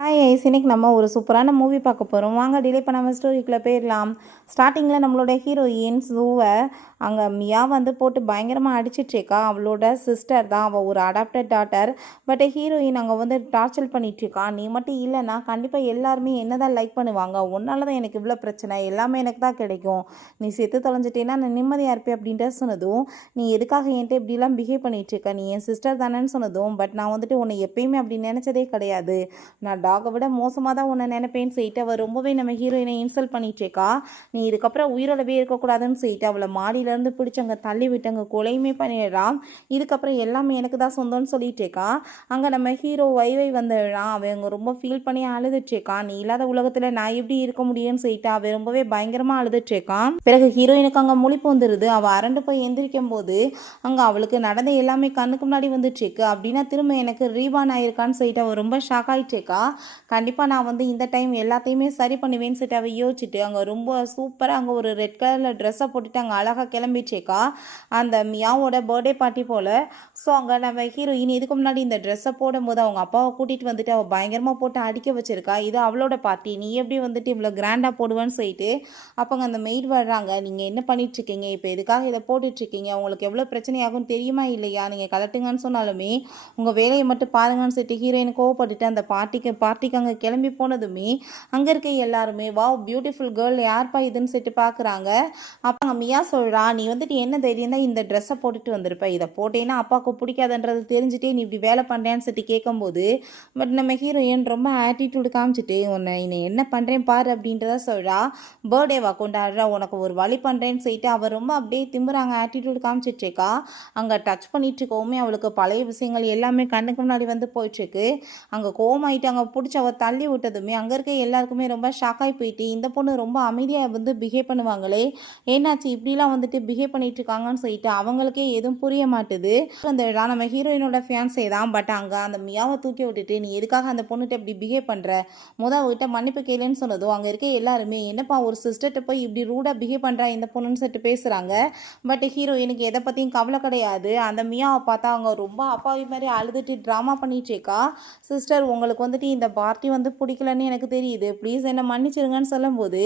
Hi ice, இன்னைக்கு நம்ம ஒரு சூப்பரான மூவி பார்க்க போகிறோம். வாங்க டிலே பண்ணாமல் ஸ்டோரிக்குள்ளே போயிடலாம். ஸ்டார்டிங்கில் நம்மளோட ஹீரோயின் ஜூவை அங்கே மியா வந்து போட்டு பயங்கரமாக அடிச்சிட்ருக்கா. அவளோட சிஸ்டர் தான், அவள் ஒரு அடாப்டட் டாட்டர். பட் ஹீரோயின் அங்கே வந்து டார்ச்சர் பண்ணிகிட்ருக்கா. நீ மட்டும் இல்லைன்னா கண்டிப்பாக எல்லாருமே என்ன தான் லைக் பண்ணுவாங்க, உன்னால தான் எனக்கு இவ்வளோ பிரச்சனை, எல்லாமே எனக்கு தான் கிடைக்கும், நீ செத்து தொலைஞ்சிட்டேன்னா நான் நிம்மதியாக இருப்பேன் அப்படின்ட்டு சொன்னதும், நீ எதுக்காக என்கிட்ட இப்படிலாம் பிஹேவ் பண்ணிகிட்ருக்க, நீ என் சிஸ்டர் தானேன்னு சொன்னதும், பட் நான் வந்துட்டு உன்னை எப்பயுமே அப்படி நினச்சதே கிடையாது, நான் டாகை விட மோசமாக தான் உன்னை நினைப்பேன்னு சொல்லிட்டு அவள் ரொம்பவே நம்ம ஹீரோயினை இன்சல்ட் பண்ணிகிட்ருக்கா. நீ இதுக்கப்புறம் உயிரோடவே இருக்கக்கூடாதுன்னு சொல்லிட்டு அவளை மாடியிலேருந்து பிடிச்சவங்க தள்ளி விட்டவங்க கொலையுமே பண்ணிடுறான். இதுக்கப்புறம் எல்லாமே எனக்கு தான் சொந்தம்னு சொல்லிகிட்ருக்கா. அங்கே நம்ம ஹீரோ வைவை வந்துடுறான். அவங்க ரொம்ப ஃபீல் பண்ணி அழுதுட்ருக்கான். நீ இல்லாத உலகத்தில் நான் எப்படி இருக்க முடியும்னு சொல்லிட்டு அவன் ரொம்பவே பயங்கரமாக அழுதுட்ருக்கான். பிறகு ஹீரோயினுக்கு அங்கே முழிப்பு வந்துடுது. அவள் அரண்டு போய் எந்திரிக்கும் போது அங்கே அவளுக்கு நடந்த எல்லாமே கண்ணுக்கு முன்னாடி வந்துட்டுருக்கு. அப்படின்னா திரும்ப எனக்கு ரீபான் ஆயிருக்கான்னு சொல்லிட்டு அவள் ரொம்ப ஷாக் ஆகிட்டுருக்கா. கண்டிப்பாக நான் வந்து இந்த டைம் எல்லாத்தையுமே சரி பண்ணுவேன்னு சொல்லிட்டு அவள் யோசிச்சுட்டு அங்கே ரொம்ப சூப்பராக அங்கே ஒரு ரெட் கலரில் ட்ரெஸ்ஸை போட்டுட்டு அங்கே அழகாக கிளம்பிச்சேக்கா. அந்த மியாவோட பர்த்டே பார்ட்டி போல். ஸோ அங்கே நம்ம ஹீரோயின் இதுக்கு முன்னாடி இந்த ட்ரெஸ்ஸை போடும்போது அவங்க அப்பாவை கூட்டிகிட்டு வந்துட்டு அவள் பயங்கரமாக போட்டு அடிக்க வச்சிருக்கா. இது அவளோட பார்ட்டி, நீ எப்படி வந்துட்டு இவ்வளோ கிராண்டாக போடுவேன்னு சொல்லிட்டு அப்போங்க அந்த மெய்ட் வர்றாங்க. நீங்கள் என்ன பண்ணிகிட்ருக்கீங்க, இப்போ எதுக்காக இதை போட்டுட்ருக்கீங்க, உங்களுக்கு எவ்வளோ பிரச்சனையாகும் தெரியுமா இல்லையா, நீங்கள் கலட்டுங்கன்னு சொன்னாலுமே உங்கள் வேலையை மட்டும் பாருங்கன்னு சொல்லிட்டு ஹீரோயின் கோவப்பட்டுட்டு அந்த பார்ட்டிக்கு அங்கே கிளம்பி போனதுமே அங்கே இருக்க எல்லாருமே வாவ் பியூட்டிஃபுல் கேர்ள், யார்ப்பா இதுன்னு சொல்லிட்டு பார்க்குறாங்க. அப்போ அங்கே மியா சொல்கிறா, நீ வந்துட்டு என்ன தைரியம் தான் இந்த ட்ரெஸ்ஸை போட்டுட்டு வந்திருப்ப, இதை போட்டேன்னா அப்பாவுக்கு பிடிக்காதுன்றது தெரிஞ்சுட்டே நீ இப்படி வேலை பண்ணுறேன்னு சொல்லிட்டு கேட்கும்போது பட் நம்ம ஹீரோயின் ரொம்ப ஆட்டிடியூடு காமிச்சிட்டு உன்னை என்ன பண்ணுறேன் பாரு அப்படின்றத சொல்கிறா. பர்த்டேவா கொண்டாடுறா, உனக்கு ஒரு வழி பண்ணுறேன்னு சொல்லிட்டு அவள் ரொம்ப அப்படியே திம்புறாங்க, ஆட்டிடியூடு காமிச்சிட்ருக்கா. அங்கே டச் பண்ணிட்டு இருக்கவுமே அவளுக்கு பழைய விஷயங்கள் எல்லாமே கண்ணுக்கு முன்னாடி வந்து போயிட்டுருக்கு. அங்கே கோவமாயிட்டு அங்கே பிடிச்சி அவள் தள்ளி விட்டதுமே அங்கே இருக்க எல்லாருக்குமே ரொம்ப ஷாக்காகி போயிட்டு இந்த பொண்ணு ரொம்ப அமைதியாக வந்து பிஹேவ் பண்ணுவாங்களே, ஏன்னாச்சு இப்படிலாம் வந்துட்டு பிஹேவ் பண்ணிட்டு இருக்காங்கன்னு சொல்லிட்டு அவங்களுக்கே எதுவும் புரிய மாட்டுது. அந்த நம்ம ஹீரோயினோட ஃபியான்ஸே தான். பட் அங்கே அந்த மியாவை தூக்கி விட்டுட்டு நீ எதுக்காக அந்த பொண்ணுகிட்ட இப்படி பிஹேவ் பண்ணுற, அவகிட்ட மன்னிப்பு கேளுன்னு சொன்னதும் அங்கே இருக்க எல்லாருமே என்னப்பா ஒரு சிஸ்டர்கிட்ட போய் இப்படி ரூடாக பிஹேவ் பண்ணுறா இந்த பொண்ணுன்னு சொல்லிட்டு பேசுகிறாங்க. பட் ஹீரோயினுக்கு எதை பற்றியும் கவலை கிடையாது. அந்த மியாவை பார்த்தா அவங்க ரொம்ப அப்பாவி மாதிரி அழுதுட்டு ட்ராமா பண்ணிட்டு இருக்கா. சிஸ்டர் உங்களுக்கு வந்துட்டு இந்த பார்ட்டி வந்து பிடிக்கலன்னு எனக்கு தெரியுது, ப்ளீஸ் என்னை மன்னிச்சிருங்கன்னு சொல்லும்போது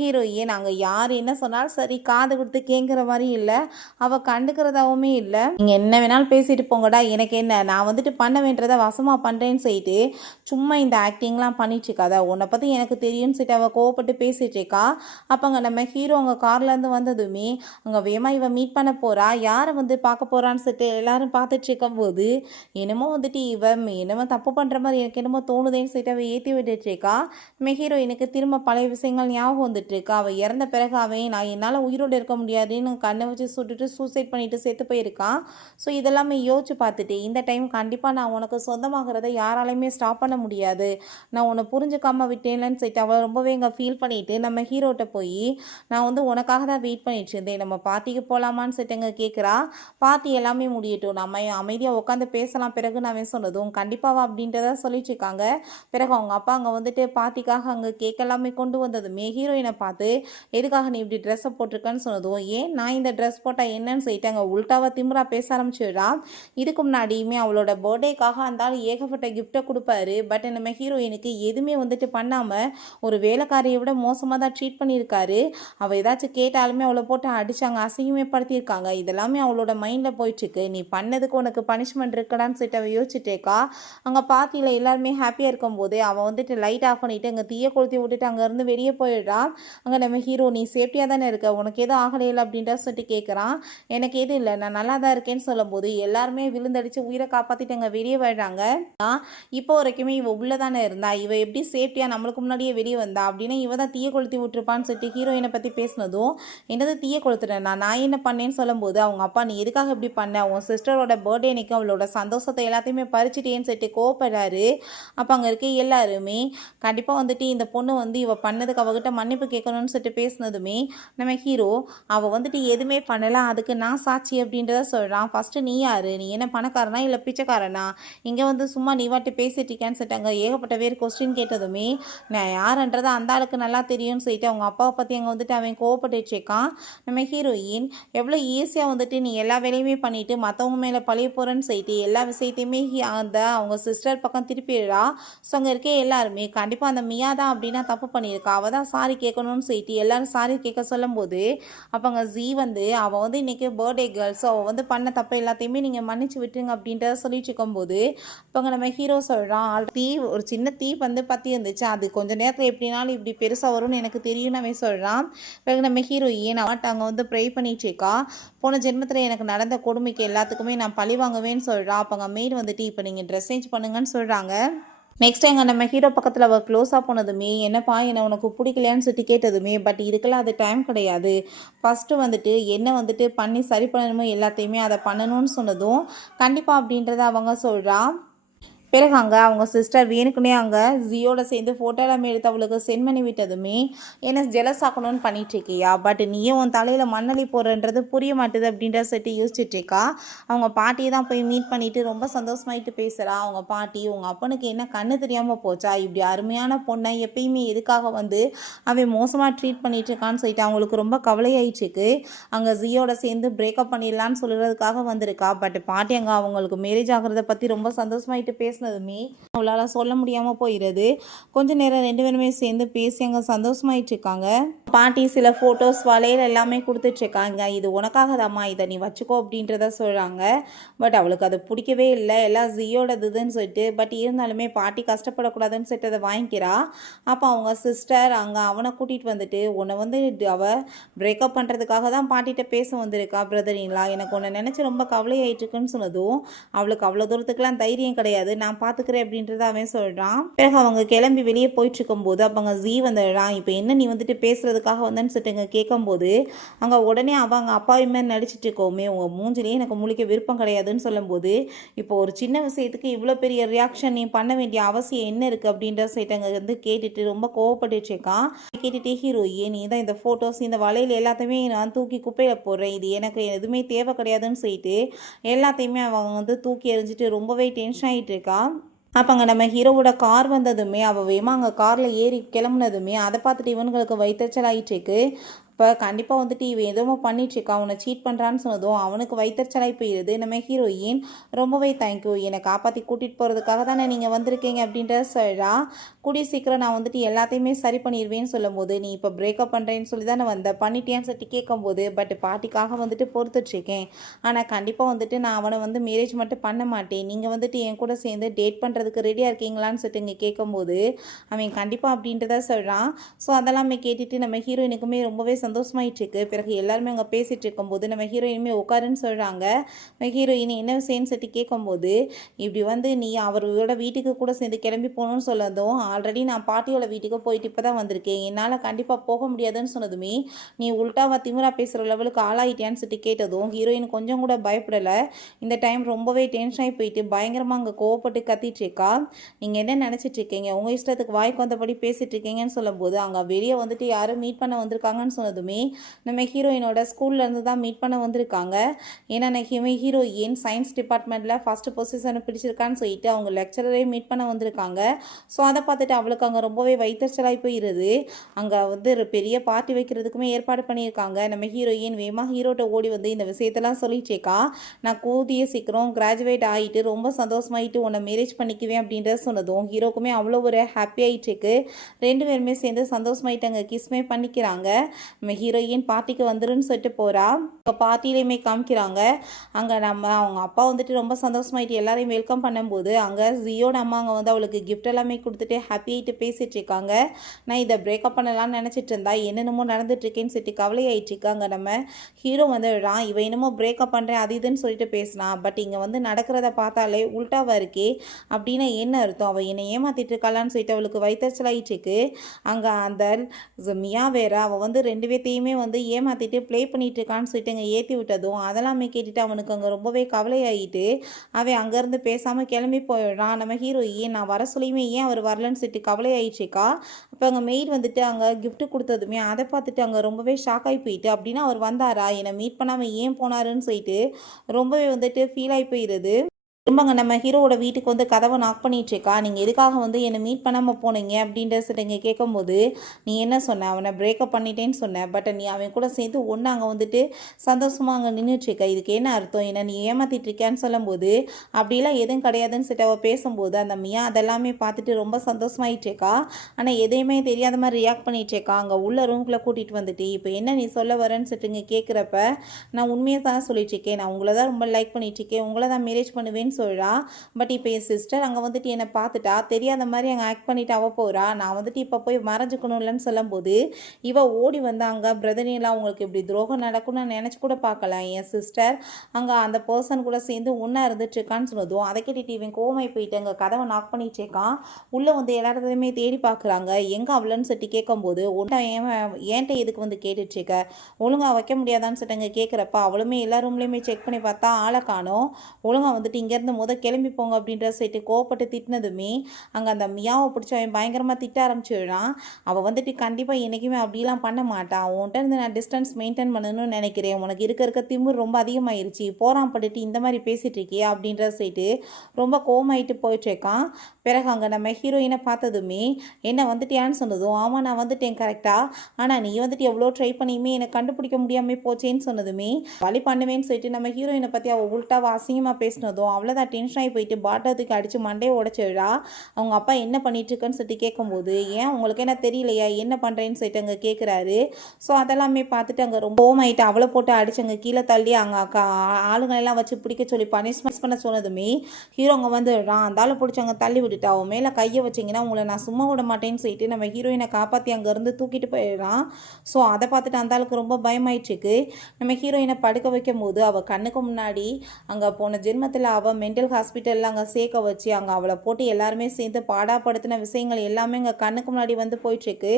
ஹீரோயின் நாங்கள் யார் என்ன சொன்னாலும் சரி காது கொடுத்து கேட்குற மாதிரி இல்லை, அவள் கண்டுக்கிறதாவுமே இல்லை, நீங்கள் என்ன வேணாலும் பேசிட்டு போங்கடா, எனக்கு என்ன, நான் வந்துட்டு பண்ண வேண்டியதை வசமாக பண்ணுறேன்னு சொல்லிட்டு சும்மா இந்த ஆக்டிங்லாம் பண்ணிட்டு இருக்காத, உன்னை பற்றி எனக்கு தெரியும்னு சொல்லிட்டு அவள் கோவப்பட்டு பேசிகிட்டு இருக்கா. அப்போ அங்கே நம்ம ஹீரோ அங்கே கார்லேருந்து வந்ததுமே அங்கே வேமா இவன் மீட் பண்ண போகிறா, யாரை வந்து பார்க்க போகிறான்னு சொல்லிட்டு எல்லாரும் பார்த்துட்டு இருக்கும்போது என்னமோ வந்துட்டு இவன் என்னமோ தப்பு பண்ணுற மாதிரி எனக்கு என்னமோ தோணுதேன்னு சொல்லிட்டு அவள் ஏற்றி விட்டுட்ருக்கா. நம்ம ஹீரோயினுக்கு திரும்ப பழைய விஷயங்கள் ஞாபகம் வந்துட்டுருக்கா. அவள் இறந்த பிறகு அவன் நான் என்னால் உயிரோடு இருக்க முடியாதுன்னு கண்ணை வச்சு சுட்டுட்டு சூசைட் பண்ணிட்டு செத்து போயிருக்கான். ஸோ இதெல்லாமே யோசிச்சு பார்த்துட்டு இந்த டைம் கண்டிப்பாக நான் உனக்கு சொந்தமாகிறத யாராலையுமே ஸ்டாப் பண்ண முடியாது, நான் உன்னை புரிஞ்சுக்காமல் விட்டேன்லன்னு சொல்லிட்டு அவள் ரொம்பவே இங்கே ஃபீல் பண்ணிவிட்டு நம்ம ஹீரோட்ட போய் நான் வந்து உனக்காக தான் வெயிட் பண்ணிட்டு இருந்தேன், நம்ம பார்ட்டிக்கு போகலாமான்னு சொல்லிட்டு அங்கே கேட்குறா. பார்ட்டி எல்லாமே முடியட்டும், நம்ம அமைதியாக உட்காந்து பேசலாம் பிறகு நான் சொன்னதும் கண்டிப்பாக அப்படின்றத சொல்லிட்டு இருக்காங்க. பிறகு அவங்க அப்பா அங்கே வந்துட்டு பார்ட்டிக்காக அங்கே கேக் எல்லாமே கொண்டு வந்ததுமே ஹீரோயினை பார்த்து எதுக்காக நீ இப்படி ட்ரெஸ்ஸை போட்டிருக்கன்னு சொன்னதும் ஏன் நான் இந்த ட்ரெஸ் போட்டால் என்னன்னு சொல்லிட்டு அங்கே உல்ட்டாவாக திமுறா பேச ஆரம்பிச்சிடுறா. இதுக்கு முன்னாடியுமே அவளோட பர்த்டேக்காக அந்த ஏகப்பட்ட கிஃப்ட்டை கொடுப்பாரு. பட் நம்ம ஹீரோயினுக்கு எதுவுமே வந்துட்டு பண்ணாமல் ஒரு வேலைக்காரியை விட மோசமாக தான் ட்ரீட் பண்ணியிருக்காரு. அவள் ஏதாச்சும் கேட்டாலுமே அவளை போட்டு அடித்தாங்க, அசிங்கமே படுத்தியிருக்காங்க. இதெல்லாமே அவளோட மைண்டில் போயிட்டுருக்கு. நீ பண்ணதுக்கு உனக்கு பனிஷ்மெண்ட் இருக்கடான்னு சொல்லிட்டு அவள் யோசிச்சுட்டேக்கா. அங்கே பார்ட்டியில் எல்லாருமே ஹாப்பியாக இருக்கும்போது அவன் வந்துட்டு லைட் ஆஃப் பண்ணிவிட்டு அங்கே தீயை கொளுத்தி விட்டுட்டு அங்கேருந்து வெளியே போயிடுறான். அங்கே நம்ம ஹீரோ நீ சேஃப்டியாக தானே இருக்க, உனக்கு எதுவும் ஆகலையில அப்படின்ற சொல்லிட்டு கேட்குறான். எனக்கு எதுவும் இல்லை, நான் நல்லா தான் இருக்கேன்னு சொல்லும்போது எல்லாருமே விழுந்தடிச்சு உயிரை காப்பாற்றிட்டு அங்கே வெளியே வர்றாங்க. இப்போ வரைக்குமே இவ உள்ளே தானே இருந்தா, இவ எப்படி சேஃப்டியாக நம்மளுக்கு முன்னாடியே வெளியே வந்தா அப்படின்னா இவ தான் தீயை கொளுத்தி விட்டுருப்பான்னு சொல்லிட்டு ஹீரோயினை பற்றி பேசினதும் என்னது தீயை கொளுத்துட்டேன் நான் என்ன பண்ணேன்னு சொல்லும்போது அவங்க அப்பா நீ எதுக்காக இப்படி பண்ண, உன் சிஸ்டரோட பர்த்டே அன்னைக்கு அவளோட சந்தோஷத்தை எல்லாத்தையுமே பறிச்சிட்டேன்னு சொல்லிட்டு கோவப்படுறாரு. அப்போ அங்கே இருக்க எல்லாருமே கண்டிப்பாக வந்துட்டு இந்த பொண்ணு வந்து இவள் பண்ணதுக்கு அவகிட்ட மன்னிப்பு கேட்கணும்னு சொல்லிட்டு பேசினதுமே நம்ம ஹீரோ அவள் வந்துட்டு எதுவுமே பண்ணலாம் அதுக்கு நான் சாட்சி அப்படின்றத சொல்கிறான். ஃபஸ்ட்டு நீ யார், நீ என்ன பணக்காரனா இல்லை பிச்சைக்காரனா, இங்கே வந்து சும்மா நீ வாட்டி பேசிட்டு இருக்கேன்னு சொல்லிட்டாங்க. ஏகப்பட்ட பேர் கொஸ்டின் கேட்டதுமே நான் யாருன்றதை அந்த ஆளுக்கு நல்லா தெரியும்னு சொல்லிட்டு அவங்க அப்பாவை பற்றி அங்கே வந்துட்டு அவன் கோவப்பட்டு வச்சிருக்கான். நம்ம ஹீரோயின் எவ்வளோ ஈஸியாக வந்துட்டு நீ எல்லா வேலையுமே பண்ணிவிட்டு மற்றவங்க மேலே பழிய போகிறேன்னு சொல்லிட்டு எல்லா விஷயத்தையுமே அந்த அவங்க சிஸ்டர் பக்கம் திருப்பிடுறா. ஸோ அங்கே இருக்க எல்லாருமே கண்டிப்பாக அந்த மியா தான் அப்படின்னா தப்பு பண்ணியிருக்கா, அவள் தான் சாரி கேட்கணும்னு சொல்லிட்டு எல்லாரும் சாரி கேட்க சொல்லும்போது அப்போ அங்கே ஜீ வந்து அவள் வந்து இன்றைக்கி பர்த்டே கேர்ள், ஸோ அவள் வந்து பண்ண தப்பு எல்லாத்தையுமே நீங்கள் மன்னிச்சு விட்டுருங்க அப்படின்றத சொல்லிட்டு இருக்கும்போது இப்போ அங்கே நம்ம ஹீரோ சொல்கிறான், தீ ஒரு சின்ன தீ வந்து பற்றி இருந்துச்சு, அது கொஞ்சம் நேரத்தில் எப்படினாலும் இப்படி பெருசாக வரும்னு எனக்கு தெரியும்னு அவன் சொல்கிறான். பிறகு நம்ம ஹீரோயின் அவன்ட்டு அங்கே வந்து ப்ரே பண்ணிட்டு இருக்கா, போன ஜென்மத்தில் எனக்கு நடந்த கொடுமைக்கு எல்லாத்துக்குமே நான் பழி வாங்குவேன்னு சொல்கிறா. அப்போ அங்கே மெய்டு வந்துட்டு இப்போ நீங்கள் ட்ரெஸ் சேஞ்ச் பண்ணுங்கன்னு சொல்கிறாங்க. நெக்ஸ்ட் எங்க நம்ம ஹீரோ பக்கத்தில் அவள் க்ளோஸாக போனதுமே என்னப்பா என்ன உனக்கு பிடிக்கலையான்னு சொல்லிட்டு கேட்டதுமே பட் இதுக்கெல்லாம் அது டைம் கிடையாது, ஃபஸ்ட்டு வந்துட்டு என்ன வந்துட்டு பண்ணி சரி பண்ணணுமோ எல்லாத்தையுமே அதை பண்ணணும்னு சொன்னதும் கண்டிப்பாக அப்படின்றத அவங்க சொல்கிறா. பிறகு அங்கே அவங்க சிஸ்டர் வேணுக்குன்னே அங்கே ஜியோட சேர்ந்து ஃபோட்டோ எல்லாமே எடுத்து அவளுக்கு சென்ட் பண்ணி விட்டதுமே என்ன ஜெலஸ் ஆக்கணும்னு பண்ணிகிட்ருக்கியா, பட் நீயும் உன் தலையில் மண்ணலி போடுறன்றது புரிய மாட்டுது அப்படின்ற சொல்லிட்டு யோசிச்சுட்ருக்கா. அவங்க பாட்டியை தான் போய் மீட் பண்ணிவிட்டு ரொம்ப சந்தோஷமாயிட்டு பேசுகிறா. அவங்க பாட்டி உங்கள் அப்பனுக்கு என்ன கண்ணு தெரியாமல் போச்சா, இப்படி அருமையான பொண்ணை எப்பயுமே எதுக்காக வந்து அவன் மோசமாக ட்ரீட் பண்ணிகிட்ருக்கான்னு சொல்லிட்டு அவங்களுக்கு ரொம்ப கவலையாயிடுச்சுக்கு அங்கே ஜியோட சேர்ந்து பிரேக்கப் பண்ணிடலான்னு சொல்கிறதுக்காக வந்திருக்கா. பட் பாட்டி அங்கே அவங்களுக்கு மேரேஜ் ஆகிறத பற்றி ரொம்ப சந்தோஷமாயிட்டு பேசினதுமே அவளால் சொல்ல முடியாமல் போயிடுது. கொஞ்ச நேரம் ரெண்டு பேருமே சேர்ந்து பேசி அங்கே சந்தோஷமாயிட்டு இருக்காங்க. பாட்டி சில ஃபோட்டோஸ் வளையல் எல்லாமே கொடுத்துட்ருக்காங்க, இது உனக்காக தாம்மா, இதை நீ வச்சுக்கோ அப்படின்றத சொல்கிறாங்க. பட் அவளுக்கு அது பிடிக்கவே இல்லை, எல்லாம் ஜியோடதுன்னு சொல்லிட்டு. பட் இருந்தாலுமே பாட்டி கஷ்டப்படக்கூடாதுன்னு சொல்லிட்டு அதை வாங்கிக்கிறா. அப்போ அவங்க சிஸ்டர் அங்கே அவனை கூட்டிகிட்டு வந்துட்டு உன்னை வந்து அவள் பிரேக்கப் பண்ணுறதுக்காக தான் பாட்டிகிட்ட பேச வந்திருக்கா பிரதரின்லாம், எனக்கு உன்னை நினச்சி ரொம்ப கவலையாயிட்டுருக்குன்னு சொன்னதும் அவளுக்கு அவ்வளோ தூரத்துக்குலாம் தைரியம் கிடையாது, நான் பார்த்துக்கிறேன் அப்படின்றத அவன் சொல்கிறான். பிறகு அவங்க கிளம்பி வெளியே போயிட்டு இருக்கும்போது அப்போ அங்கே ஜீ வந்துடுறான். இப்போ என்ன நீ வந்துட்டு பேசுறதுக்காக வந்தேன்னு சொல்லிட்டு கேட்கும்போது அங்கே உடனே அவங்க அப்பாவுமே நடிச்சிட்டு இருக்கோமே உங்கள் மூஞ்சிலேயே எனக்கு முழிக்க விருப்பம் கிடையாதுன்னு சொல்லும்போது இப்போ ஒரு சின்ன விஷயத்துக்கு இவ்வளோ பெரிய ரியாக்ஷன் நீ பண்ண வேண்டிய அவசியம் என்ன இருக்குது அப்படின்ற சைட்டு அங்கே வந்து கேட்டுட்டு ரொம்ப கோவப்பட்டுட்டு இருக்கான். கேட்டுட்டு ஹீரோயே நீ தான் இந்த ஃபோட்டோஸ் இந்த வலையில் எல்லாத்தையுமே நான் தூக்கி குப்பையில் போடுறேன், இது எனக்கு எதுவுமே தேவை கிடையாதுன்னு சொல்லிட்டு எல்லாத்தையுமே அவங்க வந்து தூக்கி எறிஞ்சிட்டு ரொம்பவே டென்ஷன் ஆகிட்டு இருக்கா. அப்போ அங்கே நம்ம ஹீரோவோட கார் வந்ததுமே அவள் வேமா அங்கே காரில் ஏறி கிளம்புனதுமே அதை பார்த்துட்டு இவனுங்களுக்கு வைத்தறிச்சல் ஆகிட்டுருக்கு. இப்போ கண்டிப்பாக வந்துட்டு இவன் எதுவுமே பண்ணிட்டுருக்கா, அவனை சீட் பண்ணுறான்னு சொன்னதும் அவனுக்கு வைத்தறிச்சலாகி போயிடுது. நம்ம ஹீரோயின் ரொம்பவே தேங்க்யூ, என்னை காப்பாற்றி கூட்டிகிட்டு போகிறதுக்காக தானே நீங்கள் வந்திருக்கீங்க அப்படின்ற சொல்கிறா. கூடிய சீக்கிரம் நான் வந்துட்டு எல்லாத்தையுமே சரி பண்ணிடுவேன்னு சொல்லும்போது நீ இப்போ பிரேக்கப் பண்ணுறேன்னு சொல்லி தானே வந்த, பண்ணிட்டேன்னு சொல்லிட்டு கேட்கும்போது பட் பாட்டிக்காக வந்துட்டு பொறுத்துட்ருக்கேன், ஆனால் கண்டிப்பாக வந்துட்டு நான் அவனை வந்து மேரேஜ் மட்டும் பண்ண மாட்டேன், நீங்கள் வந்துட்டு என் கூட சேர்ந்து டேட் பண்ணுறதுக்கு ரெடியாக இருக்கீங்களான்னு சொல்லிட்டு இங்கே கேட்கும்போது அவன் கண்டிப்பாக அப்படின்றத சொல்கிறான். ஸோ அதெல்லாமே கேட்டுட்டு நம்ம ஹீரோயினுக்குமே ரொம்பவே சந்தோஷமாயிட்டுருக்கு. பிறகு எல்லாருமே அங்கே பேசிகிட்டு இருக்கும்போது நம்ம ஹீரோயினுமே உட்காருன்னு சொல்கிறாங்க. ஹீரோயின் என்ன விஷயம்னு சொல்லிட்டு கேட்கும்போது இப்படி வந்து நீ அவரோட வீட்டுக்கு கூட சேர்ந்து கிளம்பி போகணும்னு சொல்லதும் ஆல்ரெடி நான் பாட்டியோட வீட்டுக்கு போயிட்டு இப்போ தான் வந்திருக்கேன், என்னால் கண்டிப்பாக போக முடியாதுன்னு சொன்னதுமே நீ உள்டாவா திமிரா பேசுகிற லெவலுக்கு ஆளாயிட்டியான்னு சொல்லிட்டு கேட்டதும் ஹீரோயின் கொஞ்சம் கூட பயப்படலை. இந்த டைம் ரொம்பவே டென்ஷன் ஆகி போயிட்டு பயங்கரமாக அங்கே கோவப்பட்டு கத்திட்டு இருக்கா. நீங்கள் என்ன நினச்சிட்டு இருக்கீங்க, உங்கள் இஷ்டத்துக்கு வாய்க்கு வந்தபடி பேசிகிட்டு இருக்கீங்கன்னு சொல்லும்போது அங்கே வெளியே வந்துட்டு யாரும் மீட் பண்ண வந்திருக்காங்கன்னு சொன்னதுமே நம்ம ஹீரோயினோட ஸ்கூல்லேருந்து தான் மீட் பண்ண வந்திருக்காங்க. ஏன்னா ஹீரோயின் சயின்ஸ் டிபார்ட்மெண்ட்டில் ஃபஸ்ட்டு பொசிஷனை பிடிச்சிருக்கான்னு சொல்லிட்டு அவங்க லெக்சரரே மீட் பண்ண வந்திருக்காங்க. ஸோ அதை பார்த்துட்டு அவளுக்கு அங்கே ரொம்பவே வைத்தறிச்சலாகி போயிடுது. அங்கே வந்து ஒரு பெரிய பார்ட்டி வைக்கிறதுக்குமே ஏற்பாடு பண்ணியிருக்காங்க. நம்ம ஹீரோயின் வேகமாக ஹீரோட்ட ஓடி வந்து இந்த விஷயத்தெல்லாம் சொல்லிட்டேக்கா, நான் கூடிய சீக்கிரம் கிராஜுவேட் ஆகிட்டு ரொம்ப சந்தோஷமாயிட்டு உன்னை மேரேஜ் பண்ணிக்குவேன் அப்படின்றத சொன்னதும் ஹீரோக்குமே அவ்வளோ ஒரு ஹாப்பி ஆகிட்டுருக்கு. ரெண்டு பேருமே சேர்ந்து சந்தோஷமாயிட்டு அங்கே கிஸ்மே பண்ணிக்கிறாங்க. நம்ம ஹீரோயின் பார்ட்டிக்கு வந்துருன்னு சொல்லிட்டு போகிறா. இப்போ பார்ட்டிலையுமே காமிக்கிறாங்க. அங்கே அவங்க அப்பா வந்துட்டு ரொம்ப சந்தோஷமாயிட்டு எல்லாரையும் வெல்கம் பண்ணும்போது அங்கே ஜியோட அம்மா அங்கே வந்து அவளுக்கு கிஃப்ட் எல்லாமே கொடுத்துட்டு ஹாப்பி ஆகிட்டு பேசிகிட்டு இருக்காங்க. நான் இதை பிரேக்கப் பண்ணலான்னு நினச்சிட்டு இருந்தா என்னென்னமோ நடந்துட்டுருக்கேன்னு சொல்லிட்டு கவலையாயிட்டுருக்கு. அங்கே நம்ம ஹீரோ வந்துடுறான். இவன் என்னமோ பிரேக்கப் பண்ணுறேன் அது இதுன்னு சொல்லிட்டு பேசினான், பட் இங்கே வந்து நடக்கிறத பார்த்தாலே உல்ட்டாவாக இருக்கே அப்படின்னா என்ன அர்த்தம், அவள் என்னை ஏமாற்றிட்டு இருக்காளான்னு சொல்லிட்டு அவளுக்கு வைத்தறிச்சலாயிட்டுருக்கு. அங்கே அந்த மியா வேற அவள் வந்து ரெண்டு பேர்த்தையுமே வந்து ஏமாற்றிட்டு ப்ளே பண்ணிட்டு இருக்கான்னு சொல்லிட்டு அங்கே ஏற்றி விட்டதும் அதெல்லாமே கேட்டுட்டு அவனுக்கு அங்கே ரொம்பவே கவலையாகிட்டு அவன் அங்கேருந்து பேசாமல் கிளம்பி போயிடுறான். நம்ம ஹீரோயின் நான் வர சொல்லியுமே ஏன் அவர் வரலன்னு சொல்லிட்டு கவலையாயிடுச்சுக்கா. அப்போ அங்கே மெய்ட் வந்துட்டு அங்கே கிஃப்ட் கொடுத்ததுமே அதை பார்த்துட்டு அங்கே ரொம்பவே ஷாக் ஆகி போயிட்டு அப்படின்னா அவர் வந்தாரா, என்னை மீட் பண்ணாமல் ஏன் போனாருன்னு சொல்லிட்டு ரொம்பவே வந்துட்டு ஃபீல் ஆகி போயிடுது. திரும்பங்க நம்ம ஹீரோவோட வீட்டுக்கு வந்து கதவை நாக் பண்ணிகிட்ருக்கா. நீங்கள் எதுக்காக வந்து என்னை மீட் பண்ணாமல் போனீங்க அப்படின்ற சிலங்க கேட்கும்போது, நீ என்ன சொன்ன, அவனை பிரேக்கப் பண்ணிட்டேன்னு சொன்ன, பட் நீ அவன் கூட சேர்ந்து ஒன்று அங்கே வந்துட்டு சந்தோஷமாக அங்கே நின்றுட்டுருக்க, இதுக்கு என்ன அர்த்தம், என்ன நீ ஏமாத்திட்டு இருக்கியான்னு சொல்லும்போது, அப்படிலாம் எதுவும் கிடையாதுன்னு சொல்லிட்டு அவள் பேசும்போது அந்த மியா அதெல்லாமே பார்த்துட்டு ரொம்ப சந்தோஷமாயிட்டுருக்கா. ஆனால் எதையுமே தெரியாத மாதிரி ரியாக்ட் பண்ணிகிட்ருக்கா. அங்கே உள்ள ரூம்குள்ளே கூட்டிகிட்டு வந்துட்டு, இப்போ என்ன நீ சொல்ல வரேன்னு சொல்லிட்டு கேட்குறப்ப, நான் உண்மையை தான் சொல்லிட்டுருக்கேன், நான் உங்களை தான் ரொம்ப லைக் பண்ணிகிட்ருக்கேன், உங்களை தான் மேரேஜ் பண்ணுவேன்னு சொல்கிறா. பட் இப்போ என் சிஸ்டர் அங்கே வந்துட்டு என்னை பார்த்துட்டா, தெரியாத மாதிரி அங்கே ஆக்ட் பண்ணிட்டு அவள் போகிறா, நான் வந்துட்டு இப்போ போய் மறைஞ்சிக்கணும்லன்னு சொல்லும்போது இவ ஓடி வந்து அங்கே பிரதனையெல்லாம் அவங்களுக்கு இப்படி துரோகம் நடக்கும்னு நான் நினச்சி கூட பார்க்கல, என் சிஸ்டர் அங்கே அந்த பர்சன் கூட சேர்ந்து ஒன்றா இருந்துட்டுருக்கான்னு சொன்னதும் அதை கேட்டுட்டு இவன் கோவமாய் போயிட்டு அங்கே கதவை நாக் பண்ணிட்டு இருக்கான். உள்ளே வந்து எல்லாத்தையுமே தேடி பார்க்குறாங்க, எங்கே அவளன்னு சொல்லிட்டு கேட்கும்போது ஒன்றா ஏன்ட்ட எதுக்கு வந்து கேட்டுட்ருக்க, ஒழுங்காக வைக்க முடியாதான்னு சொல்லிட்டு அங்கே கேட்குறப்ப அவளுமே எல்லா ரூம்லேயுமே செக் பண்ணி பார்த்தா ஆளை காணோம். ஒழுங்காக வந்துட்டு இங்கேருந்து கிளம்பி போங்க அப்படின்ற சைட்டு கோவப்பட்டு திட்டினதுமே அங்கே அந்த மியாவை பிடிச்ச அவன் பயங்கரமாக திட்ட ஆரம்பிச்சிடுறான். அவள் வந்துட்டு கண்டிப்பாக என்றைக்குமே அப்படிலாம் பண்ண மாட்டான், உன்கிட்ட இருந்து நான் டிஸ்டன்ஸ் மெயின்டைன் பண்ணணும்னு நினைக்கிறேன், உனக்கு இருக்க திமிர் ரொம்ப அதிகமாகிருச்சு, போகிறான் பட்டுட்டு இந்த மாதிரி பேசிகிட்டு இருக்கியா அப்படின்ற சைட்டு ரொம்ப கோவமாயிட்டு போயிட்டுருக்கான். பிறகு அங்கே நம்ம ஹீரோயினை பார்த்ததுமே என்ன வந்துட்டியான்னு சொன்னதும், ஆமாம் நான் வந்துட்டேன் கரெக்டாக, ஆனால் நீ வந்துட்டு எவ்வளோ ட்ரை பண்ணியுமே என்னை கண்டுபிடிக்க முடியாமல் போச்சேன்னு சொன்னதுமே வழி பண்ணுவேன்னு சொல்லிட்டு நம்ம ஹீரோயினை பற்றி அவள் உள்டாவை அசிங்கமாக பேசினதும் அவ்வளோதான் டென்ஷன் ஆகி போயிட்டு பாட்டத்துக்கு அடித்து மண்டையை உடச்சிடுறா. அவங்க அப்பா என்ன பண்ணிட்டுருக்குன்னு சொல்லிட்டு கேட்கும்போது, ஏன் உங்களுக்கு என்ன தெரியலையா என்ன பண்ணுறேன்னு சொல்லிட்டு அங்கே கேட்குறாரு. ஸோ அதெல்லாமே பார்த்துட்டு அங்கே ரொம்ப ஓமாயிட்டு அவளை போட்டு அடிச்சு அங்கே கீழே தள்ளி அங்கே ஆளுங்களெல்லாம் வச்சு பிடிக்க சொல்லி பனிஷ்மெண்ட் பண்ண சொன்னதுமே ஹீரோ அங்கே வந்துடுறான். அந்த ஆளை பிடிச்சி அங்கே தள்ளி விட்டுட்டு அவன் மேலே கையை வச்சிங்கன்னா உங்களை நான் சும்மா விட மாட்டேன்னு சொல்லிட்டு நம்ம ஹீரோயினை காப்பாற்றி அங்கேருந்து தூக்கிட்டு போயிடுறான். ஸோ அதை பார்த்துட்டு அந்த ஆளுக்கு ரொம்ப பயமாயிட்டுருக்கு. நம்ம ஹீரோயினை படுக்க வைக்கும் போது அவள் கண்ணுக்கு முன்னாடி அங்கே போன ஜென்மத்தில் அவள் மென்டல் ஹாஸ்பிட்டலில் அங்கே சேர்க்க வச்சு அங்கே அவளை போட்டு எல்லாருமே சேர்ந்து பாடாப்படுத்தின விஷயங்கள் எல்லாமே அங்கே கண்ணுக்கு முன்னாடி வந்து போயிட்டுருக்கு.